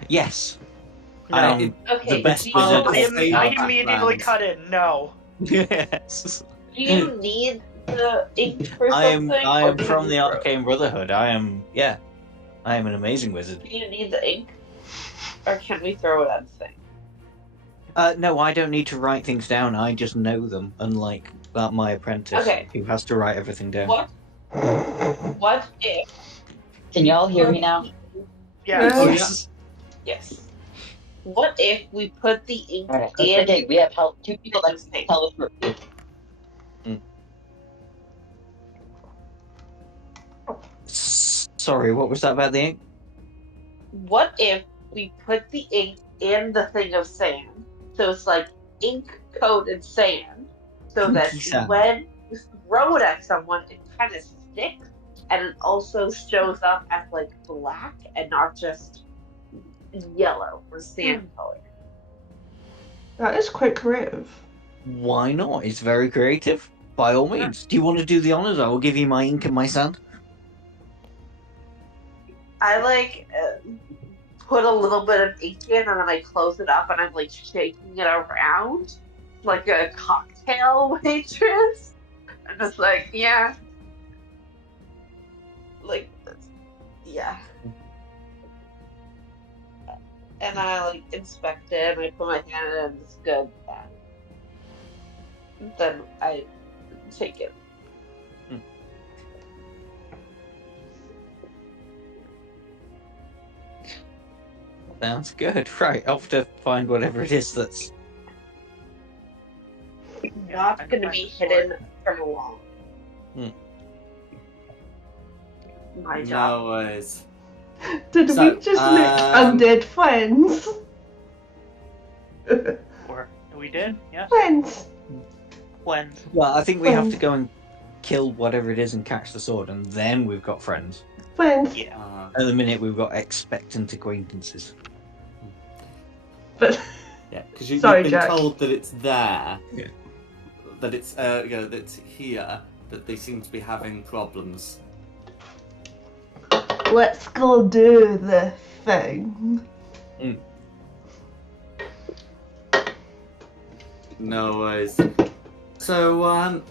Yes. Okay. The best wizard. I immediately cut in. No. Yes. Do you need the ink for something? I am from the Arcane Brotherhood. I am an amazing wizard. Do you need the ink? Or can we throw it at the thing? No, I don't need to write things down. I just know them, unlike my apprentice, Okay. who has to write everything down. What if? Can y'all hear me now? Yeah. Oh, Yes. Yes. What if we put the ink Alright, in? okay, we have help. 2 people that Same. can tell us. Sorry, what was that about the ink? What if we put the ink in the thing of sand? So it's like ink coated sand, so that Inky sand. when you throw it at someone, it kind of sticks, and it also shows up as like black and not just yellow or sand color. That is quite creative. Why not? It's very creative. By all means. Do you want to do the honors? I will give you my ink and my sand. I like put a little bit of ink in, and then I close it up, and I'm like shaking it around like a cocktail waitress. I'm just like, yeah, like, yeah. And I like inspect it, and I put my hand in it, and it's good. Then I take it. Sounds good. Right, off to find whatever it is that's... Not going to be hidden for long. My job. No worries. Did So, we just make undead friends? Or we did? Yeah. Friends. When? Well, I think we have to go and kill whatever it is and catch the sword, and then we've got friends. Friends. Yeah. At the minute, we've got expectant acquaintances. But Yeah, because you've Sorry, been Jack. told that it's there. Yeah. That it's that it's here. That they seem to be having problems. let's go do the thing. No worries. So,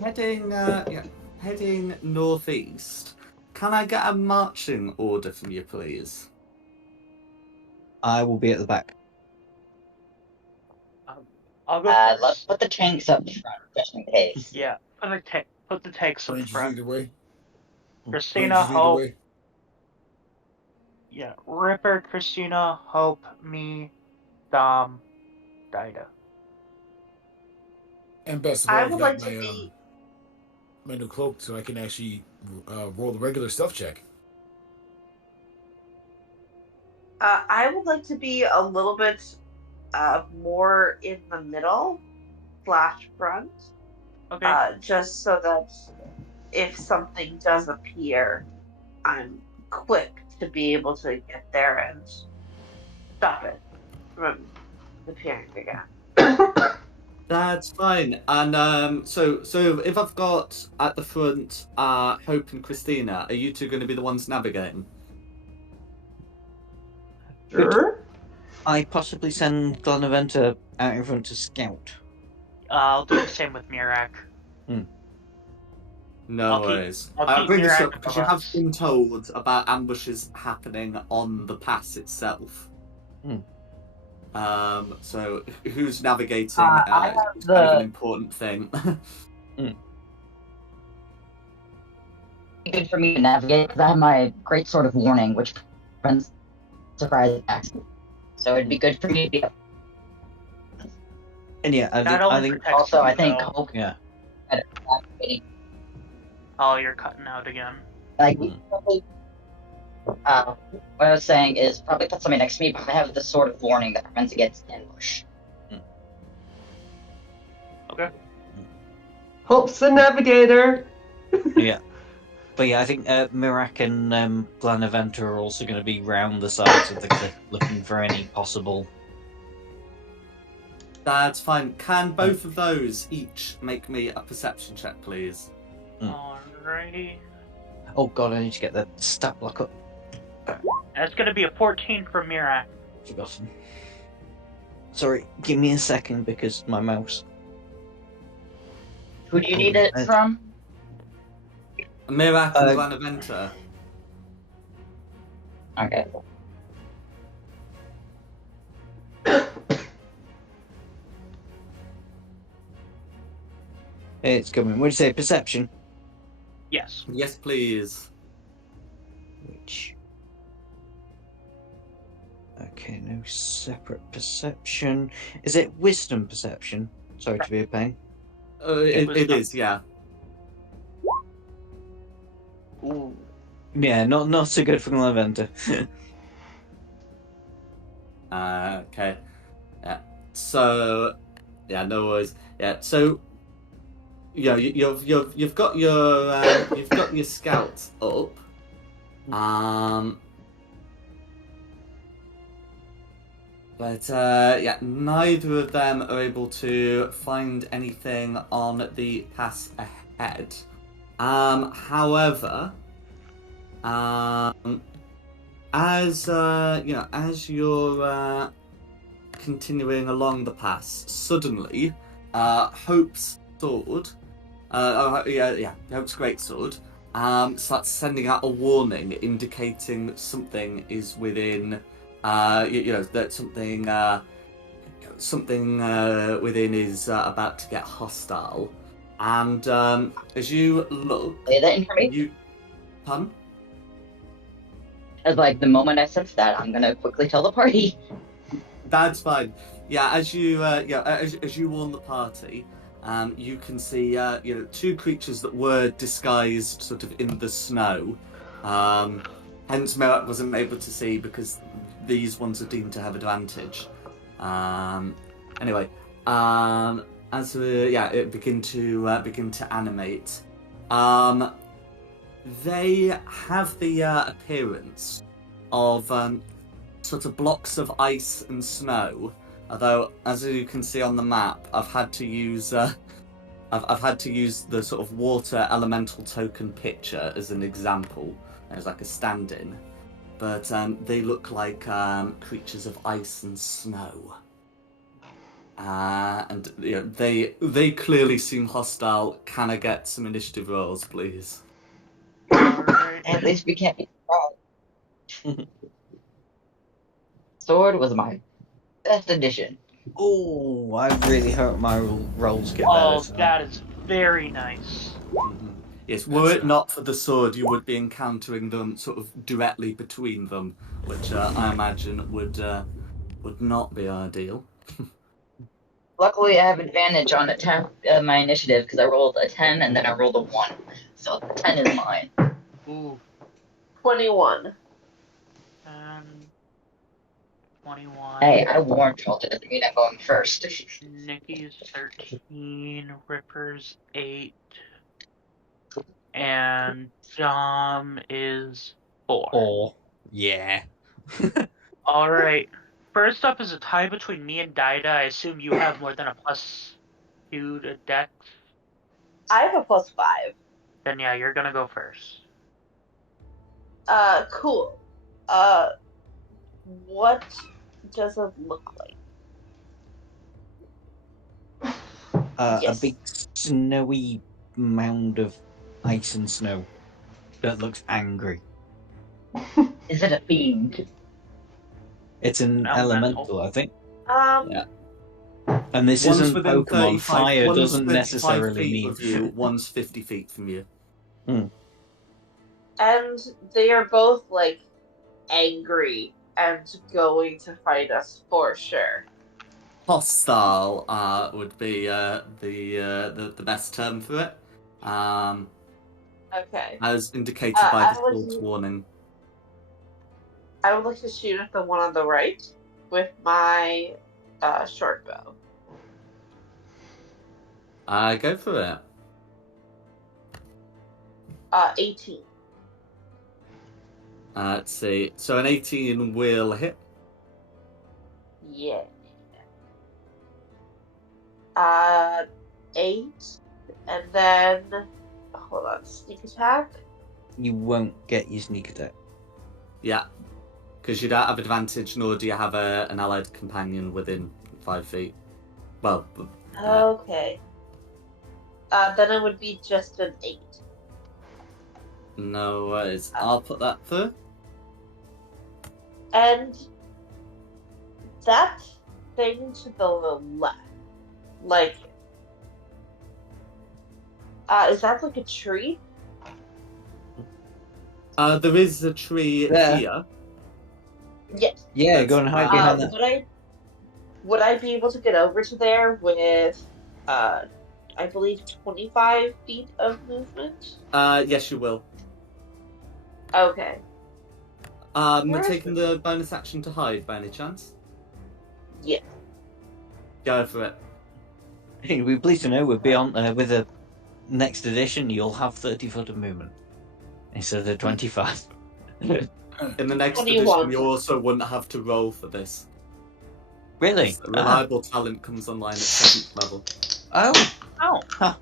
heading northeast. Can I get a marching order from you, please? I will be at the back. I'll go Let's first. put the tanks up front, just in case. Yeah. Put the tanks up Rangers lead front. the way. Christina, Rangers lead the Hope. way. Yeah. Ripper, Christina, Hope, me, Dom, Dida. And best of all, I I've would got like to be. my new cloak, so I can actually roll the regular stealth check. I would like to be a little bit more in the middle / front. Okay. Just so that if something does appear, I'm quick to be able to get there and stop it from appearing again. That's fine. And so if I've got at the front Hope and Christina, are you two going to be the ones navigating? Sure. I possibly send Glenaventa out in front to scout. I'll do the same with Mirak. No I'll keep- worries. I'll keep Bring this Mirak up because you above have us. been told about ambushes happening on the pass itself. So who's navigating? I have is kind of the- an important thing. Good for me to navigate because I have my great sword of warning, which prevents surprise attacks. So it'd be good for me to be. And yeah, Not I only think protects Also, I you, think though. Hope yeah. at navigating. Oh, you're cutting out again. Like, probably, what I was saying is probably put somebody next to me, but I have the sword of warning that prevents against ambush. Okay. Hope's the navigator. Yeah. But yeah, I think Mirak and Glenaventa are also going to be round the sides of the cliff looking for any possible... That's fine. Can both of those each make me a perception check, please? Alrighty. Oh god, I need to get the stat block up. That's gonna be a 14 for Mirak. Forgotten. Sorry, give me a second because my mouse... Who do you need it from? Mirak and Glenaventa. Okay. It's coming. What do you say? Perception? Yes. Yes, please. Which... Okay, no separate perception. Is it wisdom perception? Sorry to be a pain. It Wisdom. is, yeah. Ooh. Yeah, not so good for Lavender. Okay. Yeah. So, yeah, no worries. Yeah. So, you've got your scouts up. But yeah, neither of them are able to find anything on the pass ahead. However, as as you're continuing along the pass, suddenly, Hope's sword, Hope's greatsword, starts sending out a warning indicating that something is within, that something within is about to get hostile. And as you look, Say that information. Pardon? As like the moment I sense that, I'm gonna quickly tell the party. That's fine. Yeah, as you as you warn the party, you can see two creatures that were disguised sort of in the snow. Hence, Merrick wasn't able to see because these ones are deemed to have advantage. Anyway, as it begin to animate, they have the appearance of sort of blocks of ice and snow. Although, as you can see on the map, I've had to use I've had to use the sort of water elemental token picture as an example, as like a stand-in. But they look like creatures of ice and snow. And they clearly seem hostile. Can I get some initiative rolls, please? Alright. At least we can't be proud. Sword was my best addition. Oh, I really hope my rolls get Oh, better. that is very nice. Mm-hmm. Yes, were it not for the sword, you would be encountering them sort of directly between them, which I imagine would not be ideal. Luckily, I have advantage on my initiative because I rolled a 10 and then I rolled a 1. So 10 is mine. Ooh. 21. 21. Hey, I warned y'all. That doesn't mean I'm going first. Nikki's 13. Ripper's 8. And Dom is 4. Or yeah. Alright. First up is a tie between me and Daida. I assume you have more than a +2 to dex. I have a +5. Then yeah, you're gonna go first. Cool. What does it look like? A Yes. big snowy mound of ice and snow that looks angry. Is it a fiend? It's an elemental, I think. Yeah. And this One's isn't within Pokemon. 35 Fire one's doesn't 35 necessarily feet mean. of you, one's 50 feet from you. And they are both like angry and going to fight us for sure. Hostile would be the best term for it. Okay. As indicated by the sword's warning. I would like to shoot at the one on the right with my short bow. Go for it. 18. Let's see. So an 18 will hit. Yeah. 8, and then hold on, sneak attack. You won't get your sneak attack. Yeah. Because you don't have advantage, nor do you have an allied companion within 5 feet. Well. Okay. Then it would be just an 8. No worries. I'll put that through. And that thing to the left, like Is that like a tree? There is a tree There. here. Yes. Yeah, go and hide behind that. Would I be able to get over to there with, I believe 25 feet of movement? Yes, you will. Okay. Where is Taking the bonus action to hide by any chance? Yes. Go for it. Hey, we're pleased to know we're beyond with the next edition. You'll have 30 foot of movement instead of 25. In the next What do you edition, want? you also wouldn't have to roll for this. Really? Reliable talent comes online at 7th level. Oh.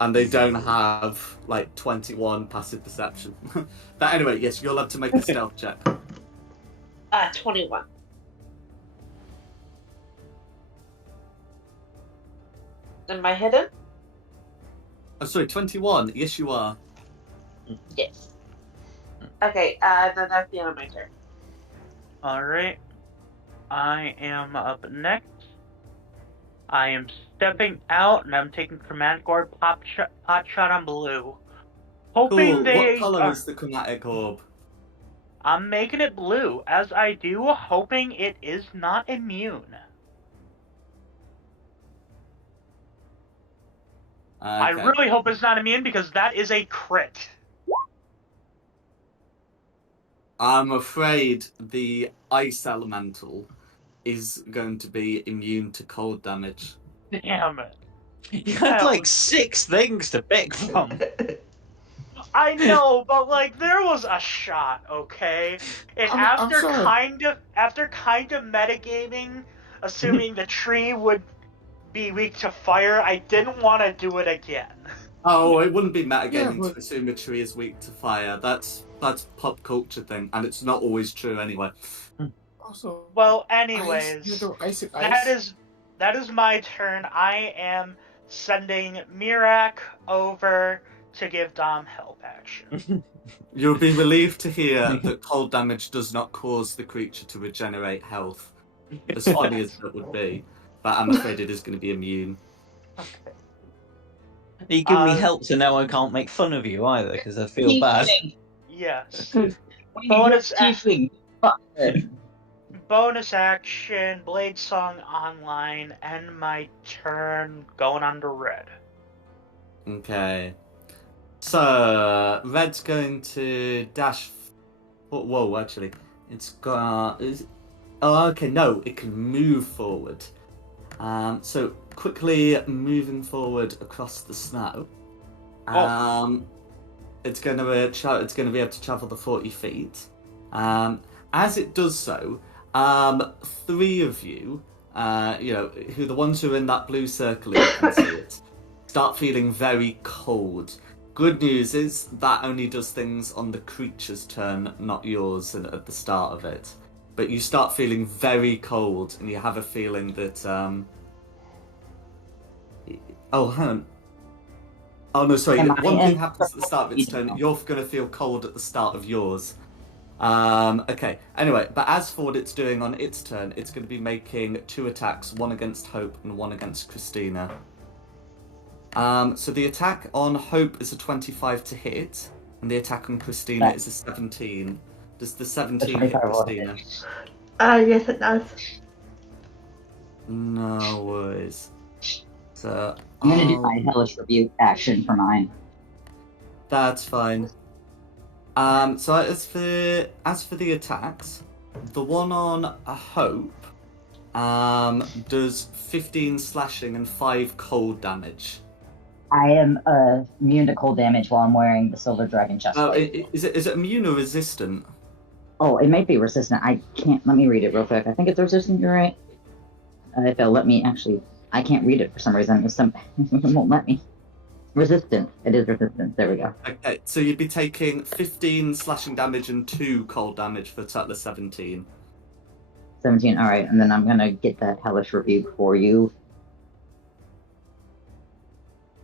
And they don't have, like, 21 passive perception. But anyway, yes, you'll have to make a stealth check. 21. Am I hidden? Oh, sorry, 21. Yes, you are. Yes. Okay, then that's the end of my turn. Alright. I am up next. I am stepping out and I'm taking Chromatic Orb pot shot on blue. Hoping Cool. they What colour is the chromatic orb? I'm making it blue, as I do, hoping it is not immune. Okay. I really hope it's not immune because that is a crit. I'm afraid the ice elemental is going to be immune to cold damage. Damn it. You had like 6 things to pick from. I know, but like there was a shot, okay? And I'm sorry. after kind of metagaming, assuming the tree would be weak to fire, I didn't want to do it again. Oh, it wouldn't be metagaming Yeah, but- to assume a tree is weak to fire. That's pop culture thing, and it's not always true anyway. Also, Well, ice, anyways, ice. that is my turn. I am sending Mirak over to give Dom help action. You'll be relieved to hear that cold damage does not cause the creature to regenerate health, as funny as that would be. But I'm afraid it is going to be immune. Okay. You give me help, so now I can't make fun of you either, because I feel bad. Yes. Bonus tiefling. Bonus action, Blade Song online, end my turn, going on to red. Okay. So, red's going to dash... Whoa, actually. It's got... Oh, okay, no, it can move forward. So, quickly moving forward across the snow. It's going to be able to travel the 40 feet. As it does so, 3 of you, who the ones who are in that blue circle, you can see it, start feeling very cold. Good news is that only does things on the creature's turn, not yours, and at the start of it. But you start feeling very cold, and you have a feeling that oh, hang on. Oh no, sorry. One thing happens at the start of its turn. You're going to feel cold at the start of yours. Okay. Anyway, but as for what it's doing on its turn, it's going to be making 2 attacks, one against Hope and one against Christina. So the attack on Hope is a 25 to hit, and the attack on Christina is a 17. Does the 17 hit Christina? Yes, it does. No worries. So I'm gonna do my hellish rebuke action for mine. That's fine. So as for the attacks, the one on a Hope does 15 slashing and 5 cold damage. I am immune to cold damage while I'm wearing the silver dragon chestplate. Is it immune or resistant? Oh, it might be resistant. I can't. Let me read it real quick. I think it's resistant. You're right. If it'll let me, actually, I can't read it for some reason. It won't let me. Resistant. It is resistant. There we go. Okay, so you'd be taking 15 slashing damage and 2 cold damage for a total of 17. 17. All right, and then I'm gonna get that hellish rebuke for you.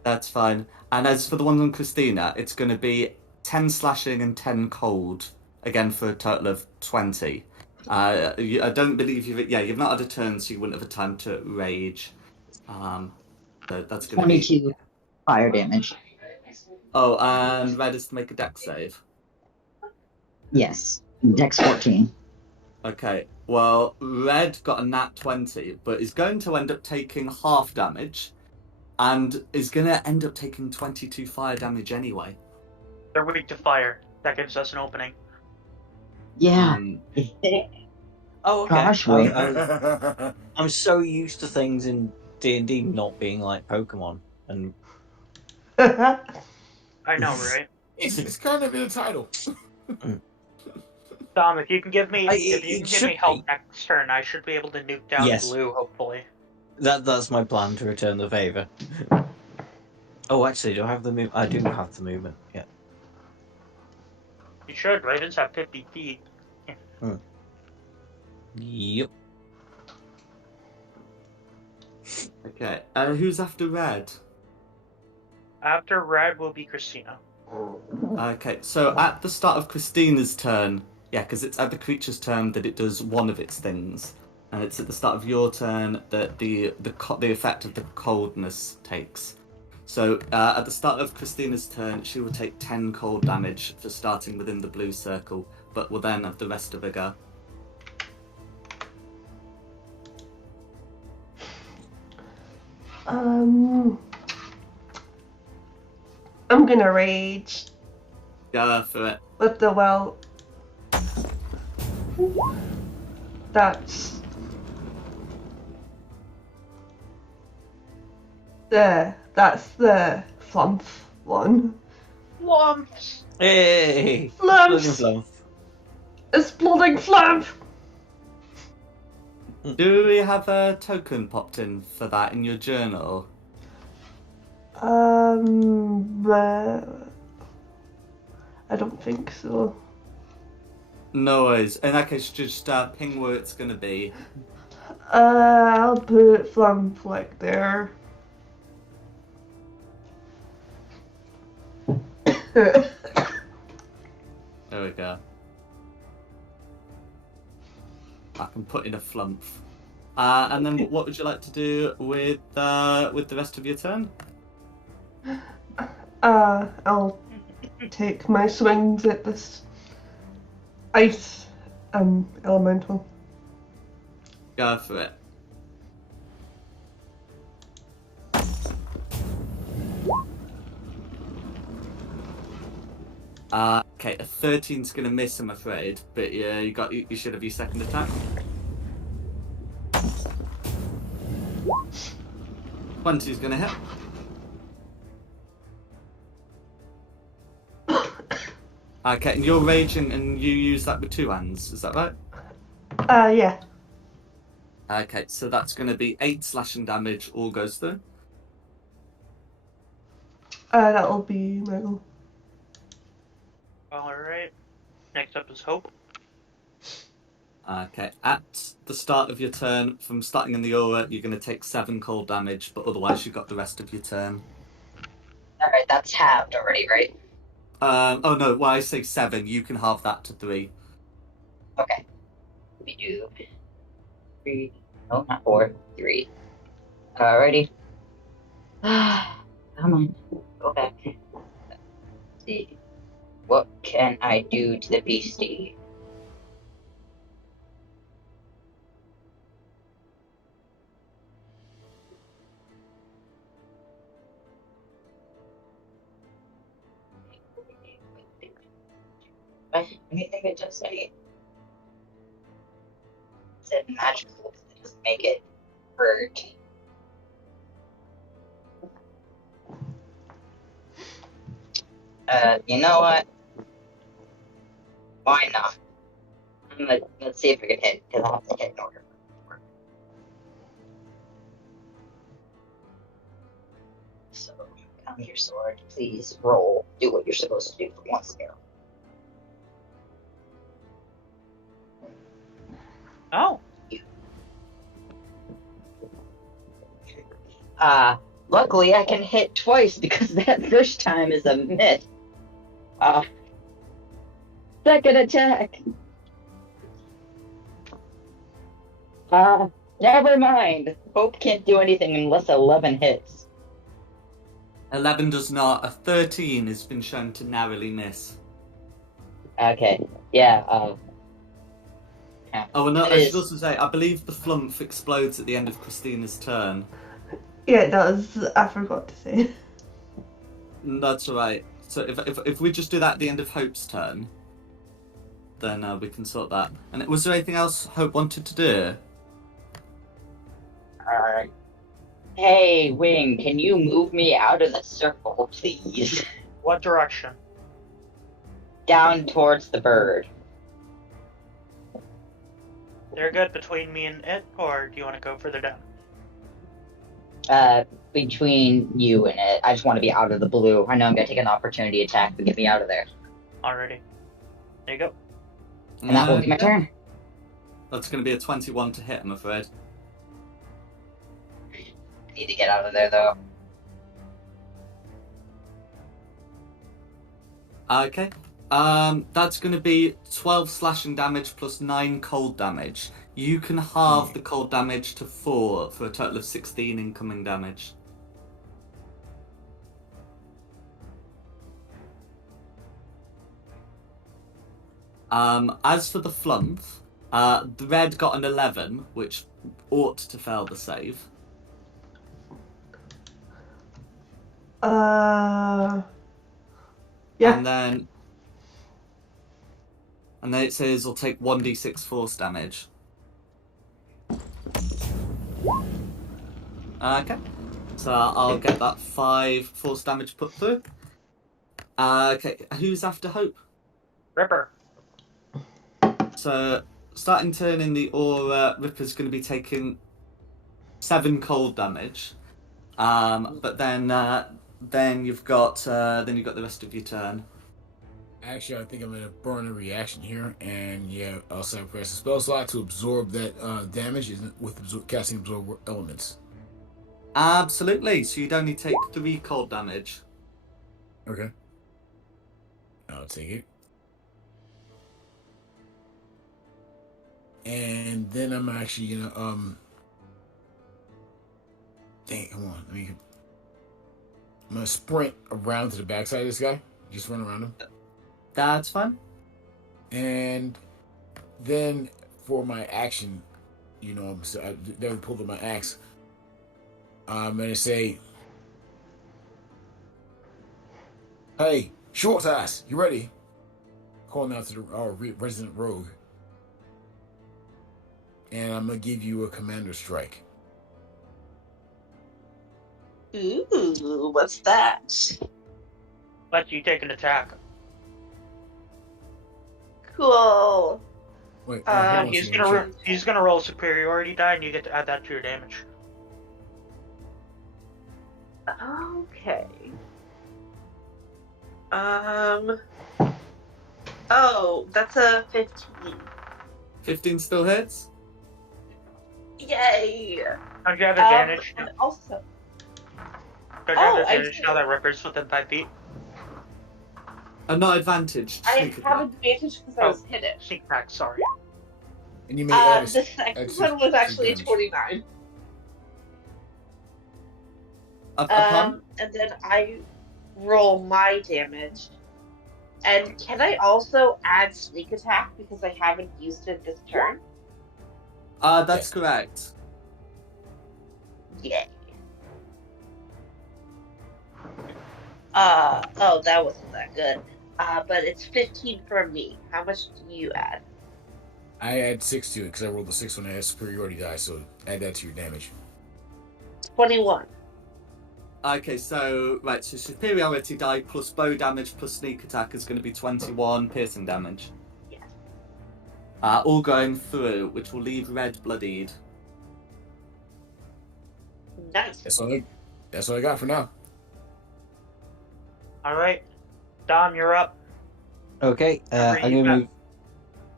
That's fine. And as for the one on Christina, it's going to be 10 slashing and 10 cold. Again, for a total of 20. I don't believe you've not had a turn, so you wouldn't have had time to rage. So that's going to be 22 fire damage. Oh, and red is to make a dex save. Yes. Dex 14. Okay, well, red got a nat 20, but is going to end up taking half damage, and is going to end up taking 22 fire damage anyway. They're weak to fire. That gives us an opening. Yeah. Oh, okay. Gosh, wait. I'm so used to things in D&D not being like Pokemon, and I know, right? It's kind of in the title. Tom, if you can give me should help be. next turn, I should be able to nuke down Yes. blue, hopefully. That's my plan to return the favor. Oh, actually, do I have the move? I do have the movement. Yeah. You should. Ravens have 50 feet. Yep. Okay, who's after red? After red will be Christina. Okay, so at the start of Christina's turn, yeah, because it's at the creature's turn that it does one of its things, and it's at the start of your turn that the effect of the coldness takes. So at the start of Christina's turn, she will take 10 cold damage for starting within the blue circle, but will then have the rest of her go. I'm gonna rage Go for it. with the welt. That's the flump one. Lumps! Hey! Flumps! Flump. Exploding flump! Do we have a token popped in for that in your journal? I don't think so. No worries. In that case, just ping where it's going to be. I'll put flump like there. There we go. I can put in a flump. And then what would you like to do with the rest of your turn? I'll take my swings at this ice elemental. Go for it. Okay, a 13's gonna miss, I'm afraid, but yeah, you should have your second attack. 20's gonna hit. Okay, and you're raging and you use that with 2 hands, is that right? Yeah. Okay, so that's gonna be 8 slashing damage, all goes through. That'll be my goal. Alright. Next up is Hope. Okay, at the start of your turn, from starting in the aura, you're going to take 7 cold damage, but otherwise you've got the rest of your turn. Alright, that's halved already, right? Oh no, well, I say 7, you can halve that to 3. Okay. We do 3. No, not 4. 3. Alrighty. Come on. Go back. Let's see. What can I do to the beastie? Anything it does say? Is it magical? Does it make it hurt? You know what? Why not? Let's see if we can hit, because I'll have to hit in order. So, come your sword, please roll. Do what you're supposed to do for once here. Oh. Luckily I can hit twice because that first time is a miss. Second attack. Never mind. Hope can't do anything unless 11 hits. 11 does not. A 13 has been shown to narrowly miss. Okay. Yeah. Oh, and no, It I should is. also say, I believe the flump explodes at the end of Christina's turn. Yeah, it does. I forgot to say. That's all right. So if we just do that at the end of Hope's turn, then we can sort that. And was there anything else Hope wanted to do? Alright. Hey, Wing, can you move me out of the circle, please? What direction? Down towards the bird. They're good between me and it, or do you want to go further down? Between you and it. I just want to be out of the blue. I know I'm gonna take an opportunity attack, but get me out of there. Alrighty. There you go. And that will be my turn. That's going to be a 21 to hit, I'm afraid. Need to get out of there, though. Okay. That's going to be 12 slashing damage plus 9 cold damage. You can halve the cold damage to 4 for a total of 16 incoming damage. As for the flump, the red got an 11, which ought to fail the save. Yeah. And then it says it'll take 1d6 force damage. Okay. So I'll get that 5 force damage put through. Okay, who's after Hope? Ripper. So, starting turn in the aura, Ripper's going to be taking 7 cold damage. But then you've got the rest of your turn. Actually, I think I'm gonna burn a reaction here, and I'll sacrifice a spell slot to absorb that damage with casting absorb elements. Absolutely. So you'd only take 3 cold damage. Okay. I'll take it. And then I'm actually gonna come on, I'm gonna sprint around to the backside of this guy. Just run around him. That's fine. And then for my action, I then pulled up my axe. I'm gonna say, "Hey, short ass, you ready?" Calling out to our resident rogue, and I'm gonna give you a commander strike. Ooh, what's that? Let you take an attack. Cool. Wait, hold on a He's second, gonna check. he's gonna roll a superiority die, and you get to add that to your damage. Okay. Oh, that's a 15. 15 still hits? Yay! Don't you have advantage? And also, Don't you have I advantage do. now that Ripper's within 5 feet? Not advantage. I Sneak have attack. advantage because I was hit it. Sneak attack, sorry. And you may add The second one was actually a 29. Upon? And then I roll my damage. And can I also add sneak attack because I haven't used it this turn? That's Yes. correct. Yay. That wasn't that good. But it's 15 from me. How much do you add? I add 6 to it because I rolled the 6 when I had superiority die, so add that to your damage. 21. Okay, so superiority die plus bow damage plus sneak attack is going to be 21 piercing damage. Yes. All going through, which will leave red bloodied. Nice. That's all I got for now. Alright. Dom, you're up. Okay, I'm Read going to that. move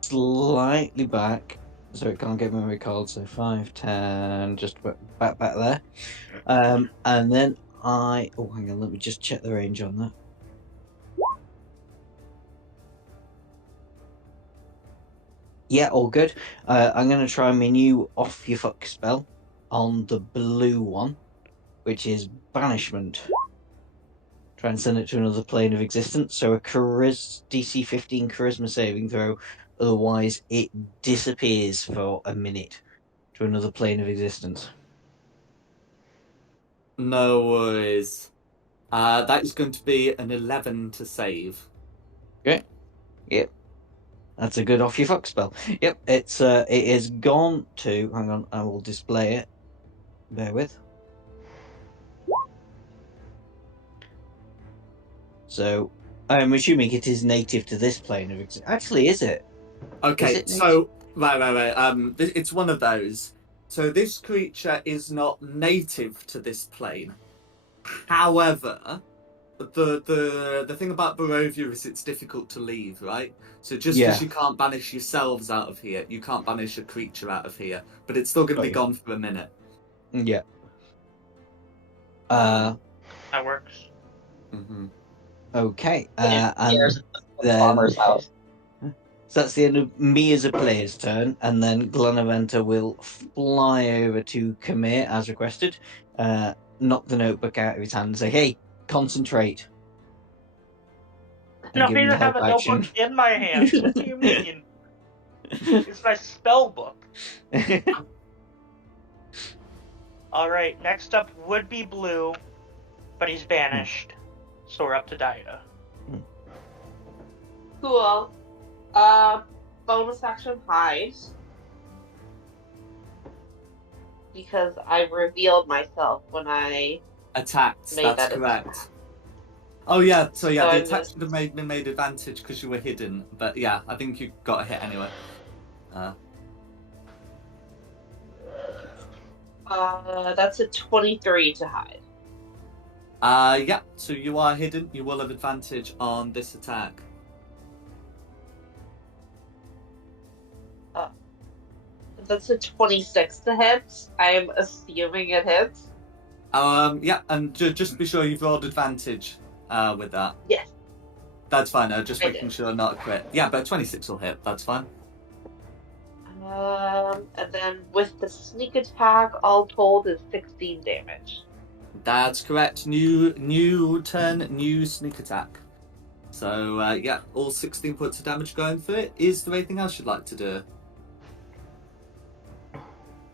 slightly back so it can't get memory called. So 5, 10, just back there. And then hang on, let me just check the range on that. Yeah, all good. I'm going to try and menu off your fuck spell on the blue one, which is banishment. Try and send it to another plane of existence. So a DC 15 charisma saving throw. Otherwise, it disappears for a minute to another plane of existence. No worries. That is going to be an 11 to save. Okay. Yep. That's a good off your fuck spell. Yep. It is gone to. Hang on, I will display it. Bear with. So I'm assuming it is native to this plane of existence. Actually, is it? Okay, Is it so right. It's one of those. So this creature is not native to this plane. However, the thing about Barovia is it's difficult to leave, right? So just because you can't banish yourselves out of here, you can't banish a creature out of here. But it's still going to be gone for a minute. Yeah. That works. Mm-hmm. Okay. Here's And the then farmer's house. so that's the end of me as a player's turn, and then Glenaventa will fly over to Kamir as requested, knock the notebook out of his hand and say, "Hey, concentrate." No, give I him don't the have help a action. notebook in my hands. What do you mean? It's my spell book. Alright, next up would be Blue, but he's banished. So we're up to Dia. Cool. Bonus action hide. Because I revealed myself when I Attacked, made that's that correct. Oh yeah, so yeah, So the I'm attack should have been made advantage because you were hidden. But yeah, I think you got a hit anyway. That's a 23 to hide. Yeah, so you are hidden. You will have advantage on this attack. That's a 26 to hit. I'm assuming it hits. Yeah, and just be sure you've rolled advantage with that. Yes. That's fine. Just I making did. sure not a crit. Yeah, but 26 will hit. That's fine. And then with the sneak attack, all told is 16 damage. That's correct. New turn, new sneak attack. So yeah, all 16 points of damage going for it. Is there anything else you'd like to do?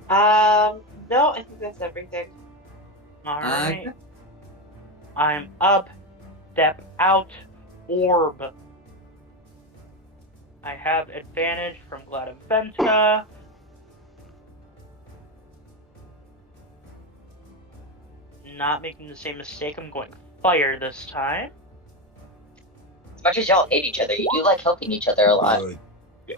No, I think that's everything. Alright. I'm up, step out, orb. I have advantage from Gladaventa. Not making the same mistake, I'm going fire this time. As much as y'all hate each other, you do like helping each other a lot.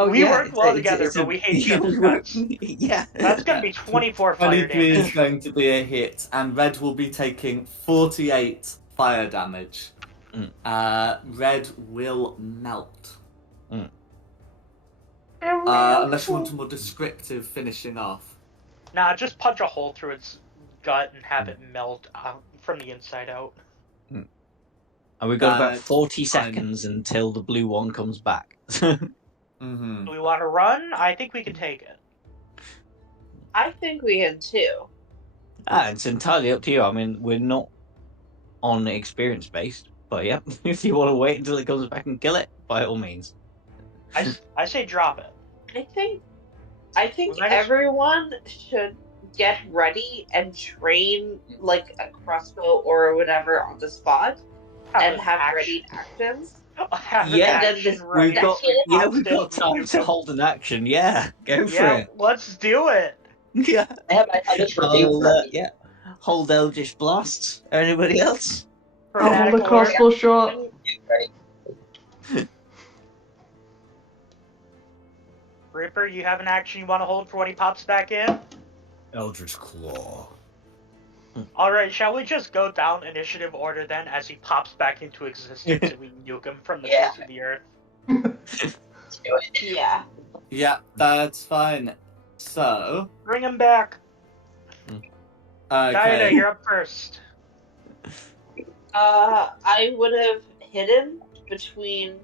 We work well together, but we hate each other's guts. Yeah. That's going to be 24 fire 23 is damage. going to be a hit, and Red will be taking 48 fire damage. Red will melt. Unless you want a more descriptive finishing off. Nah, just punch a hole through its gut and have it melt from the inside out. And we've got about 40 fine. seconds until the blue one comes back. Mm-hmm. Do we want to run? I think we can take it. I think we can too. It's entirely up to you. I mean, we're not on experience based, but yeah, if you want to wait until it comes back and kill it, by all means. I say drop it. I think everyone should get ready and train like a crossbow or whatever on the spot and have ready actions. We've got time to hold an action. Yeah, go for it. Let's do it. Yeah. I have my Eldritch Rebuke. Yeah. Hold Eldritch Blasts. Anybody else? I'll hold the crossbow shot. Right. Ripper, you have an action you want to hold for when he pops back in? Eldritch Claw. Alright, shall we just go down initiative order then as he pops back into existence and we nuke him from the face of the earth? Let's do it. Yeah. Yeah, that's fine. So, Bring him back. okay. Daida, you're up first. I would have hidden between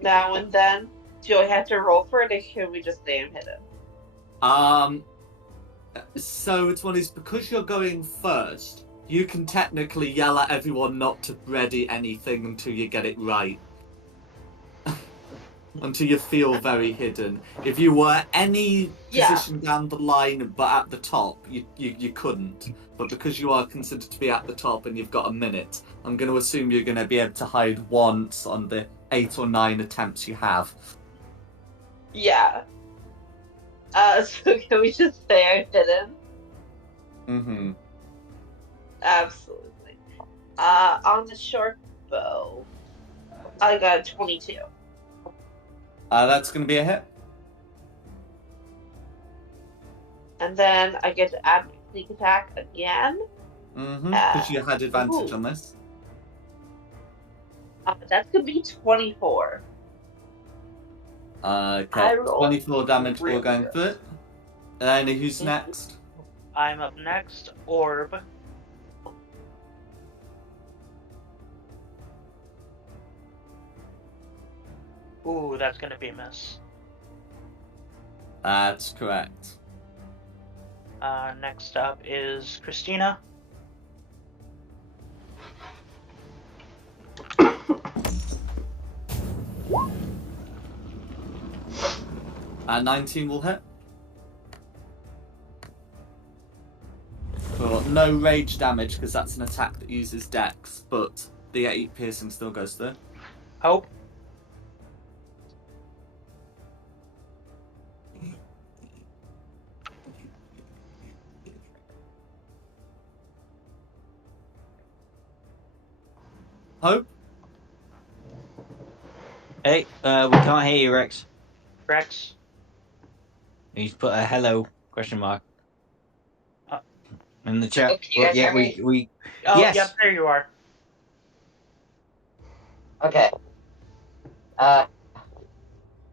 now and then. Do I have to roll for it, or can we just say I'm hidden? So it's one is because you're going first, You can technically yell at everyone not to ready anything until you get it right. Until you feel very hidden. If you were any position down the line but at the top, you couldn't. But because you are considered to be at the top and you've got a minute, I'm going to assume you're going to be able to hide once on the 8 or 9 attempts you have. Yeah. So can we just say I'm hidden? Mm-hmm. Absolutely. On the short bow, I got 22. That's going to be a hit. And then I get to add my sneak attack again. Mm-hmm. Because you had advantage on this. That's going to be 24. Okay. 24 damage for going through it. And who's next? I'm up next. Orb. Ooh, that's gonna be a miss. That's correct. Next up is Christina. And 19 will hit. Well, no rage damage because that's an attack that uses dex, but the 8 piercing still goes through. Hope. Hope? Hey, we can't hear you, Rex. Rex. He's put a hello question mark in the chat. Okay, you guys hear me? we Oh, yes. Yep, there you are. Okay.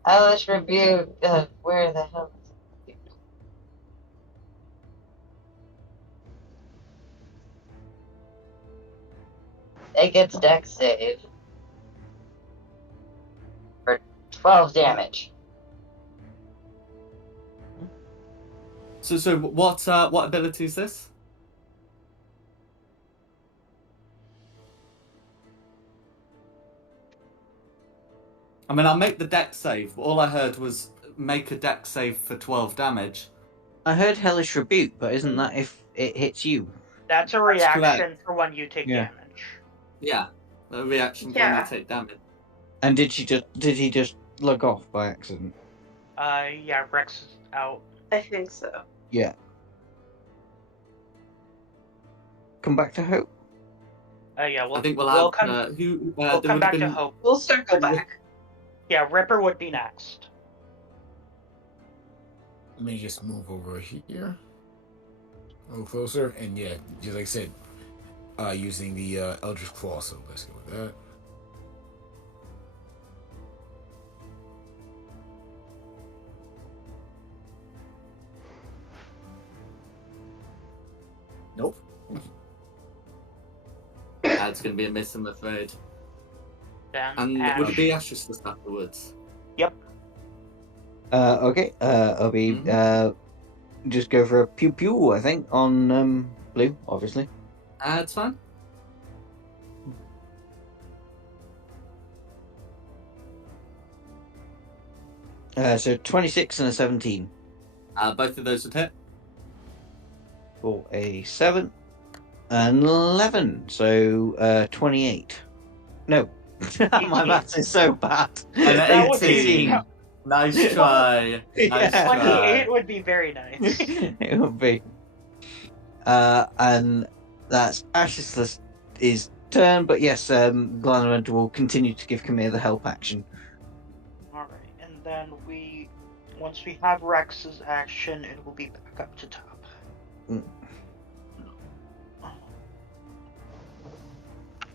Hellish Rebuke. Where the hell is it? It gets dex save for 12 damage. So what ability is this? I mean, I'll make the dex save, but all I heard was make a dex save for 12 damage. I heard hellish rebuke, but isn't that if it hits you? That's a reaction for when you take damage. Yeah, a reaction for when you take damage. And did he just log off by accident? Yeah, Rex is out. I think so. Yeah. Come back to Hope. Yeah, I think we'll we'll have we'll come back to Hope. We'll circle back. Yeah, Ripper would be next. Let me just move over here a little closer, and yeah, just like I said, using the Eldritch Claw. So let's go with that. Nope. That's going to be a miss, I'm afraid. Then And Ash. would it be Ashes afterwards? Yep. Okay. I'll be just go for a pew pew. I think on blue, obviously. It's fine. So 26 and a 17 Both of those would hit. for a 7 and 11. So 28. No, my maths is so bad. And That would 18. be- Nice try. Nice Yeah. try. 28 would be very nice. It would be. And that's Ash's turn, but yes, Glanrand will continue to give Camille the help action. Alright, and then once we have Rex's action, it will be back up to top.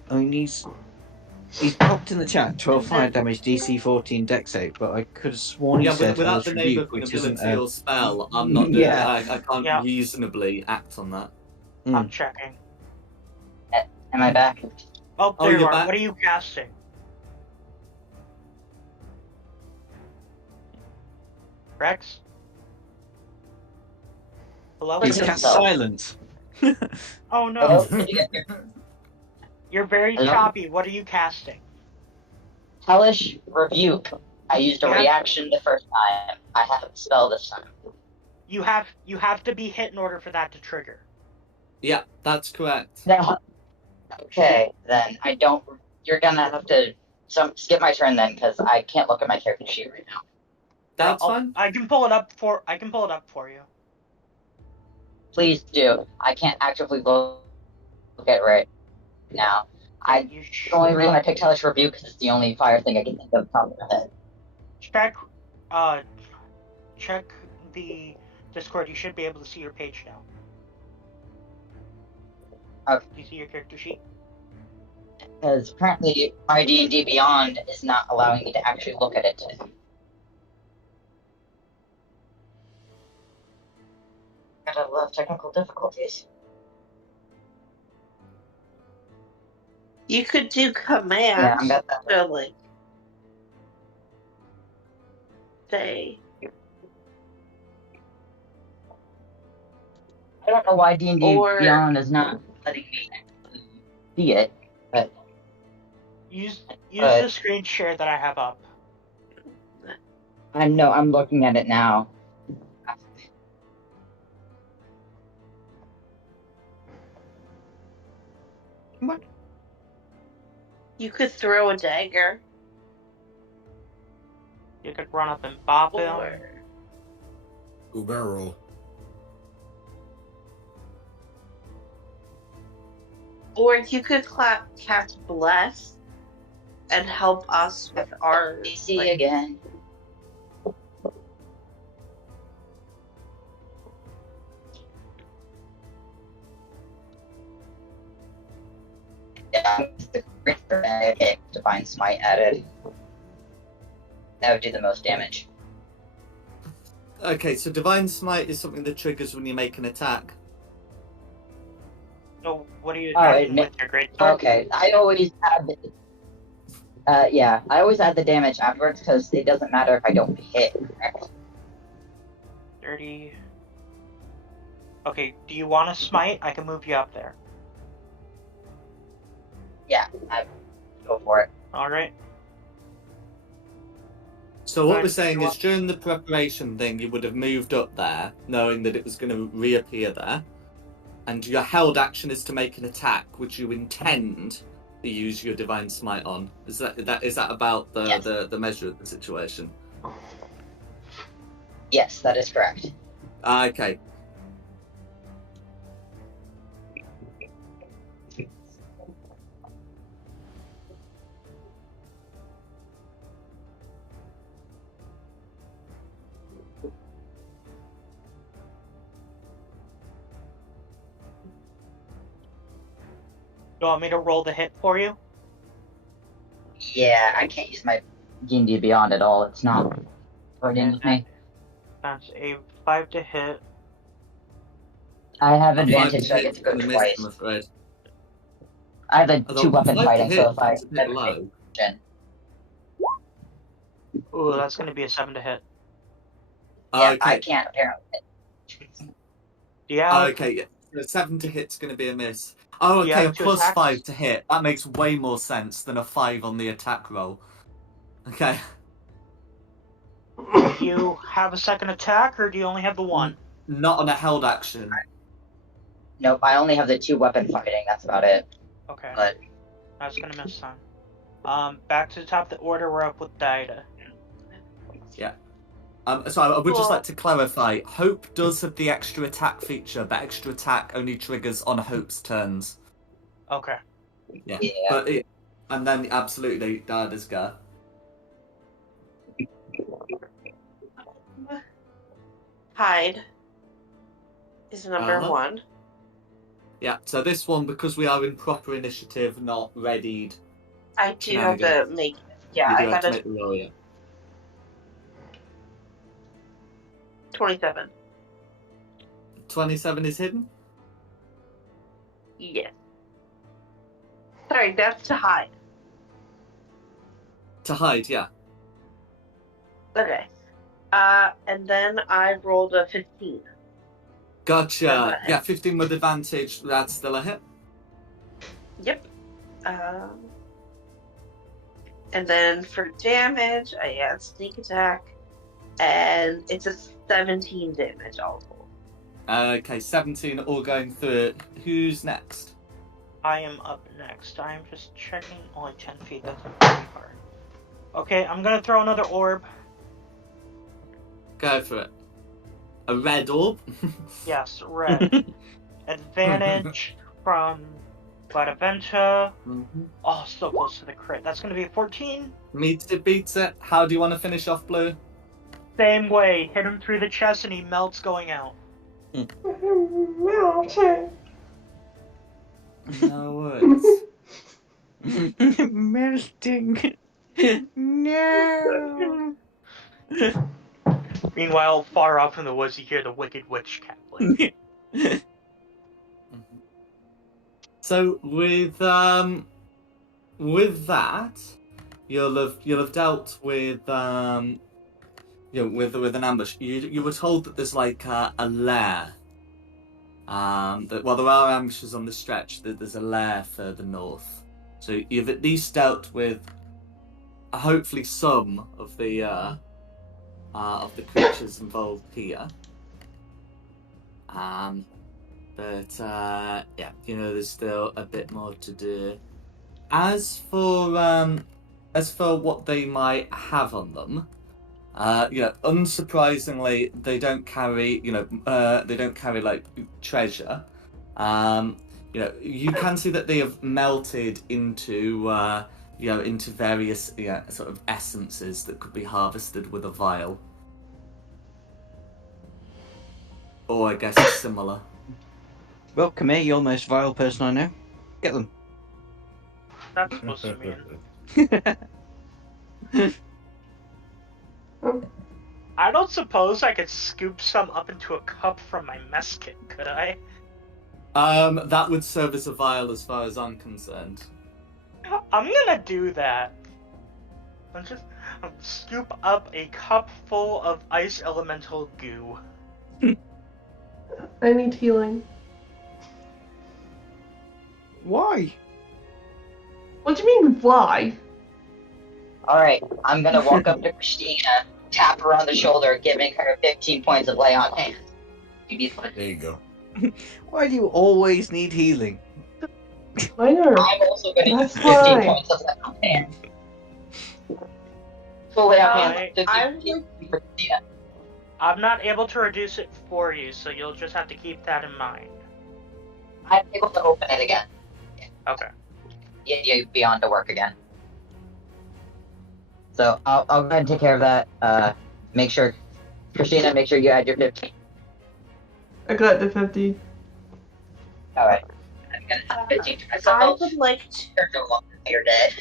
I mean, he's popped in the chat 12 fire damage, DC 14 dex save, but I could have sworn he Yeah, said without the Hellish name Rebuke, of an which isn't ability or spell, I'm not doing Yeah. it. I can't Yeah. reasonably act on that. I'm checking. Am I back? Oh, Oh, there you you're are. back. What are you casting? Rex? Hello? He's Pretty cast so. silence. Oh no, Hello? Did you get you're very Hello? choppy. What are you casting? Hellish Rebuke. I used a Yeah. reaction the first time. I have a spell this time. You have to be hit in order for that to trigger. Yeah, that's correct. No. Okay, then I don't. You're gonna have to skip my turn then, because I can't look at my character sheet right now. That's fine. I can pull it up for you. Please do. I can't actively look at it right now. You The only reason I picked Hellish Rebuke because it's the only fire thing I can think of top of my head. check the Discord. You should be able to see your page now. Okay. Do you see your character sheet? Because apparently my D&D Beyond is not allowing me to actually look at it today. Got a lot of technical difficulties. You could do Yeah, commands I got that. to like say. I don't know why D&D Or- Beyond is not letting me actually see it, but Use the screen share that I have up. I know I'm looking at it now. What? You could throw a dagger. You could run up and bop him. Ooh, barrel roll. Or you could cast Bless and help us with our DC again. Yeah, okay, Divine Smite added. That would do the most damage. Okay, so Divine Smite is something that triggers when you make an attack. So what are you Alright, doing with your greatsword? Okay, I always add the, I always add the damage afterwards because it doesn't matter if I don't hit. Correct? 30. Okay, do you want to smite? I can move you up there. Yeah, I go for it. Alright. So what Right, we're saying you is during the preparation thing, you would have moved up there, knowing that it was going to reappear there. And your held action is to make an attack, which you intend to use your Divine Smite on. Is that about the, Yes. the measure of the situation? Yes, that is correct. Okay. You want me to roll the hit for you? Yeah, I can't use my D&D Beyond at all. It's not working with me. That's a 5 to hit. I have A 5 to advantage, so I hit get to go and a miss, twice. I'm afraid. I have a Although 2-weapon 5 to fighting, so hit if I is a bit low. Ooh, that's going to be a 7 to hit. Yeah, Okay. I can't apparently. Yeah. Okay, yeah. So 7 to hit's going to be a miss. Oh, You okay, a have two plus attacks? 5 to hit. That makes way more sense than a 5 on the attack roll. Okay. Do you have a second attack, or do you only have the one? Not on a held action. Nope, I only have the 2-weapon fighting. That's about it. Okay. But That's going to miss then. Back to the top of the order, we're up with Daida. Yeah. So I would just like to clarify, Hope does have the extra attack feature, but extra attack only triggers on Hope's turns. Okay. Yeah. Yeah. But and then absolutely Daida's go. Hide is number 1. Yeah, so this one, because we are in proper initiative, not readied. I do have to make it. Yeah, I have to gotta make the roll, yeah. 27. 27 is hidden? Yes. Sorry, that's to hide. To hide, yeah. Okay. And then I rolled a 15. Gotcha. Yeah, 15 with advantage. That's still a hit. Yep. And then for damage, I add sneak attack, and it's a 17 damage all told. Okay, 17 all going through it. Who's next? I am up next. I'm just checking. Only 10 feet. That's pretty hard. Okay, I'm gonna throw another orb. Go for it. A red orb? Yes, red. Advantage from Bonaventure. Oh, so close to the crit. That's going to be a 14. Meets it, beats it. How do you want to finish off, Blue? Same way. Hit him through the chest and he melts going out. Melting. No worries. Melting. No. Meanwhile, far off in the woods, you hear the Wicked Witch cackling. So with that, you'll have dealt with with an ambush. You were told that there's like a lair. That while there are ambushes on the stretch, that there's a lair further north. So you've at least dealt with hopefully some of the creatures involved here. But yeah, there's still a bit more to do. As for what they might have on them, unsurprisingly, they don't carry like treasure. You can see that they have melted into into various sort of essences that could be harvested with a vial, or I guess similar. Well, come here, you're the most vile person I know. Get them. That's supposed to mean. I don't suppose I could scoop some up into a cup from my mess kit, could I? That would serve as a vial as far as I'm concerned. I'm gonna do that. I'm scoop up a cup full of ice elemental goo. I need healing. Why? What do you mean, why? Alright, I'm gonna walk up to Christina, tap her on the shoulder, giving her 15 points of lay on hands. There you go. Why do you always need healing? I know. I'm also gonna use That's 15 fine. points of lay on hands. So lay on hands, 15 I'm for Christina. I'm not able to reduce it for you, so you'll just have to keep that in mind. I'm able to open it again. Okay. You'd be on to work again. So I'll go ahead and take care of that. Make sure, Christina, make sure you add your 15. I got the 50. Alright. I'm gonna have 15 to I myself. would like to. You're no longer you're dead.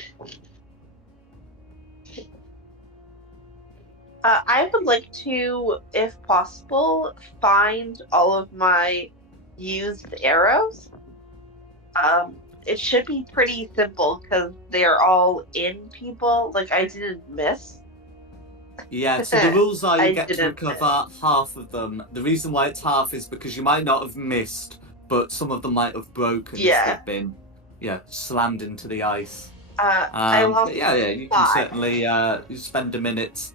I would like to, if possible, find all of my used arrows. It should be pretty simple because they're all in people. Like, I didn't miss. Yeah, so the rules are I you get to didn't recover half of them. The reason why it's half is because you might not have missed, but some of them might have broken Yeah. if they've been slammed into the ice. I lost You can 5. certainly you spend a minute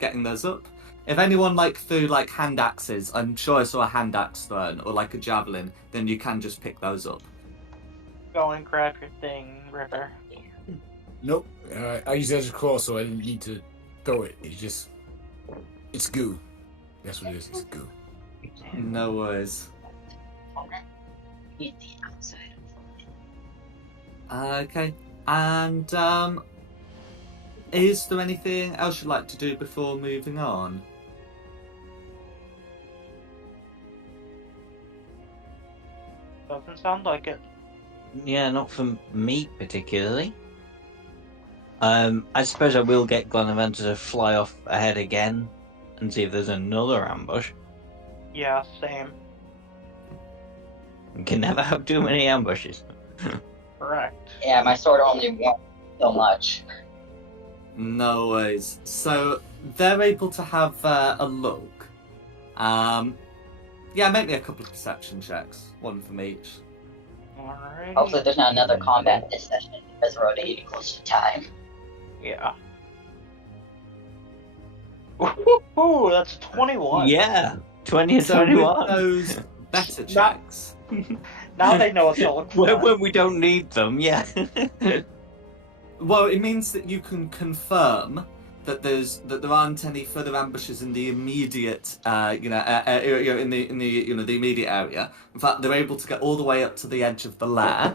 getting those up. If anyone threw hand axes, I'm sure I saw a hand axe thrown, or a javelin, then you can just pick those up. Go and grab your thing, River. Nope. I use it as a claw, so I didn't need to throw it. It's goo. That's what it is. It's goo. No worries. Okay. And is there anything else you'd like to do before moving on? Doesn't sound like it. Yeah, not for me particularly. I suppose I will get Glenaventa to fly off ahead again and see if there's another ambush. Yeah, same. You can never have too many ambushes. Correct. Yeah, my sword only won't so much. No worries. So they're able to have a look. Yeah, make me a couple of perception checks, one from each. Alright. Hopefully there's not another combat this session because we're already getting close to time. Yeah. Ooh, that's a 21. Yeah, 20 and So with 21. those better Not- checks, Now they know what to look for. when we don't need them, yeah. well, it means that you can confirm that there aren't any further ambushes in the immediate, in the immediate area. In fact, they're able to get all the way up to the edge of the lair,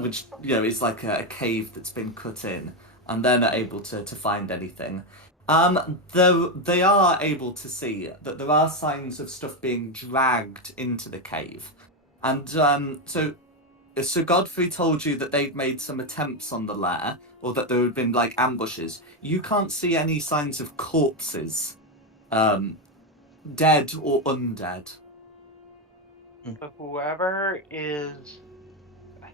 which is like a cave that's been cut in, and they're not able to find anything. Though they are able to see that there are signs of stuff being dragged into the cave, and so Sir Godfrey told you that they'd made some attempts on the lair, or that there had been like ambushes. You can't see any signs of corpses, dead or undead. So whoever is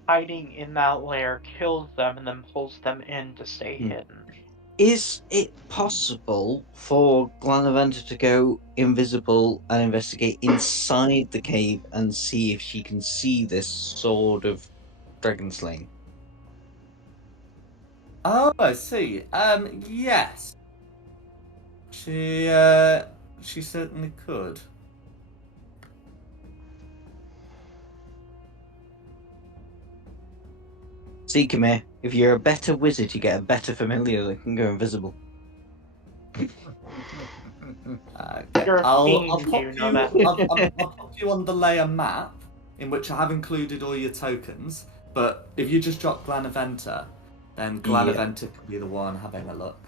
hiding in that lair kills them and then pulls them in to stay hidden. Is it possible for Glanaventa to go invisible and investigate inside the cave and see if she can see this sword of dragon slaying? Oh, I see. Yes. She certainly could. See, come here. If you're a better wizard, you get a better familiar that can go invisible. Okay. You're a I'll fiend, pop you you. know that. I'll pop you on the layer map, in which I have included all your tokens. But if you just drop Glanaventa, then Glanaventa can be the one having a look.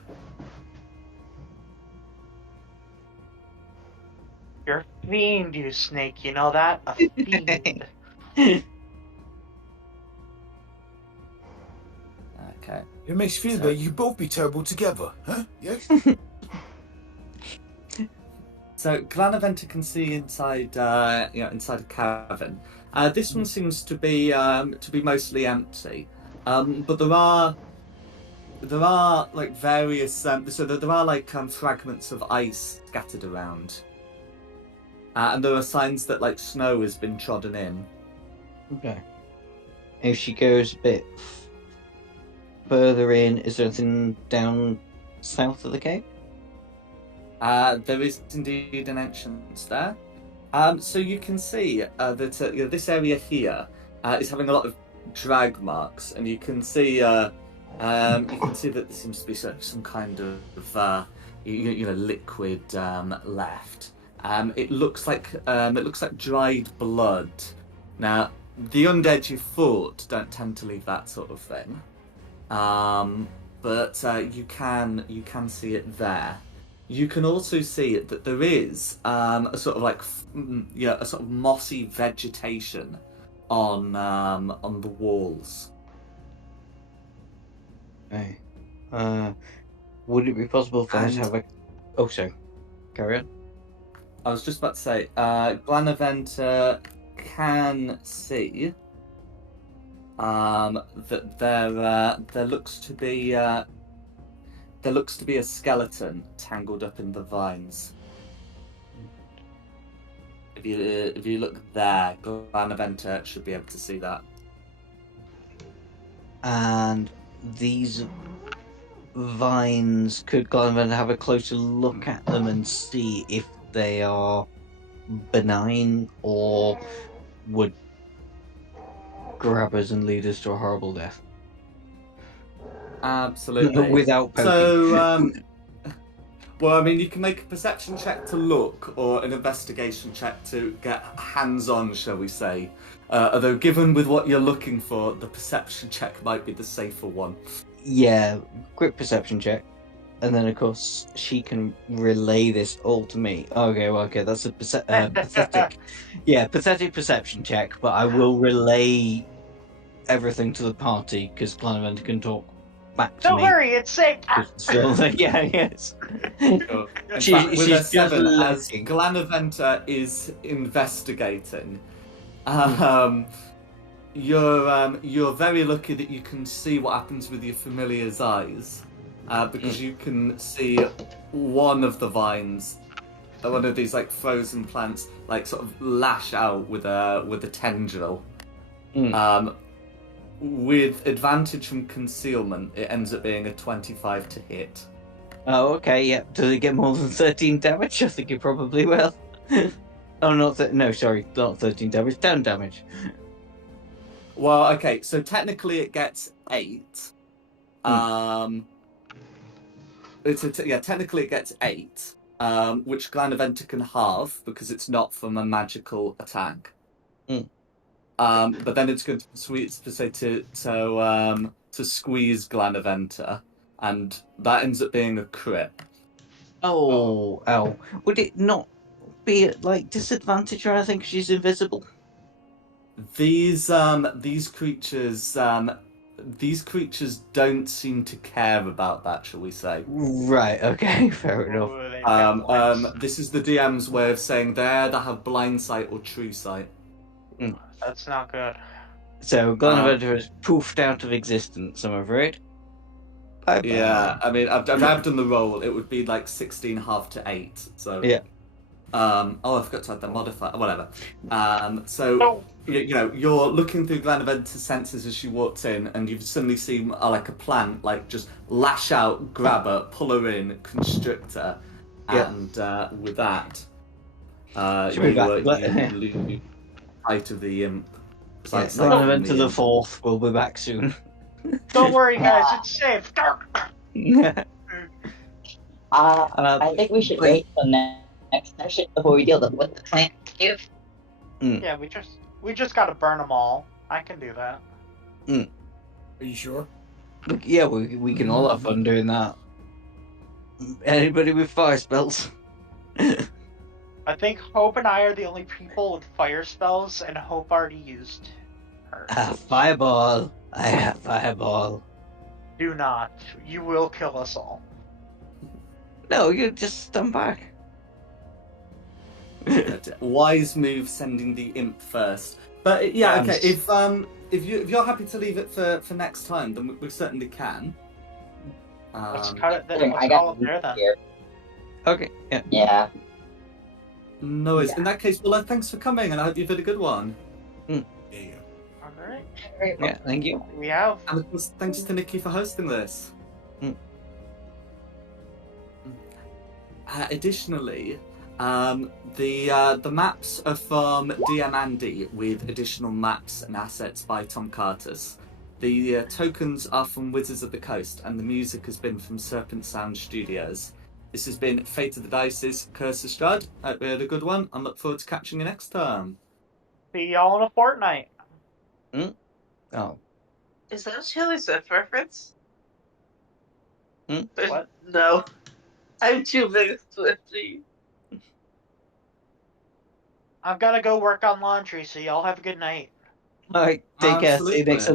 You're a fiend, you snake, you know that? A fiend. Okay. It makes you feel So- that you both be terrible together, huh? Yeah. So Glanaventa can see inside, inside a cavern. This one seems to be mostly empty, but there are like various so there are like fragments of ice scattered around, and there are signs that like snow has been trodden in. Okay. If she goes a bit further in, is there anything down south of the cave? There is indeed an entrance there. So you can see that this area here is having a lot of drag marks, and you can see that there seems to be some kind of liquid left. It looks like dried blood. Now, the undead you fought don't tend to leave that sort of thing, but you can see it there. You can also see that there is a sort of a sort of mossy vegetation on the walls. Okay. Would it be possible for her to have a... Oh, sorry. Carry on. I was just about to say, Glanaventa can see that there looks to be a skeleton tangled up in the vines. If you look there, Glanaventa should be able to see that. And these vines, could Glanaventa have a closer look at them and see if they are benign or would grab us and lead us to a horrible death? Absolutely. Without poking. So, well, I mean, you can make a perception check to look, or an investigation check to get hands-on, shall we say. Although, given with what you're looking for, the perception check might be the safer one. Yeah, quick perception check. And then, of course, she can relay this all to me. Okay, that's a pathetic... Yeah, pathetic perception check, but I will relay everything to the party, because Glanaventa can talk back to Don't me. worry, it's safe. So, yes. In She- fact, with she's a just 7, as looking. Glanaventa is investigating, you're very lucky that you can see what happens with your familiar's eyes, because you can see one of the vines one of these like frozen plants like sort of lash out with a tendril. With advantage from concealment, it ends up being a 25 to hit. Oh, okay, yeah. Does it get more than 13 damage? I think it probably will. Oh, no, sorry, not 13 damage, 10 damage. Well, okay, so technically it gets 8. Technically it gets 8, which Glanaventa can halve because it's not from a magical attack. But then it's going to to squeeze Glanaventa, and that ends up being a crit. Oh, ow. Would it not be at, like, disadvantage or anything because she's invisible? These creatures don't seem to care about that, shall we say? Right. Okay. Fair enough. Ooh, they've got points. This is the DM's way of saying they either have blind sight or true sight. That's not good. So Glenaventa is poofed out of existence, I'm afraid. Bye-bye. Yeah, I mean, I've done the roll. It would be like 16 half to 8. So yeah. I forgot to add the modifier. Whatever. So you're looking through Glenaventa's senses as she walks in, and you've suddenly seen like a plant like just lash out, grab her, pull her in, constrict her, and with that, you lose sight of the imp. Glenaventa the Fourth will be back soon. Don't worry, guys, it's safe. I think we should wait till next session before we deal with the plant. Yeah, we just gotta burn them all. I can do that. Are you sure? Look, yeah, we can all have fun doing that. Anybody with fire spells? I think Hope and I are the only people with fire spells, and Hope already used her. Fireball. I have fireball. Do not. You will kill us all. No, you just stand back. Wise move, sending the imp first. But okay. If you're happy to leave it for next time, then we certainly can. Let's cut it. I Let's got call it there then. here. Okay. Yeah. Yeah. No worries. In that case, well, thanks for coming, and I hope you've had a good one. Yeah. All right. Yeah. Thank you. We have. And of course, thanks to Nikki for hosting this. Additionally, the maps are from DM Andy with additional maps and assets by Tom Cartus. The tokens are from Wizards of the Coast, and the music has been from Serpent Sound Studios. This has been Fate of the Dice's Curse of Straud. Hope we had a good one, and look forward to catching you next time. See y'all in a fortnight. Oh. Is that a Taylor Swift reference? What? No. I'm too big a Swiftie. I've got to go work on laundry, so y'all have a good night. All right. Take care. See you next Absolutely. time.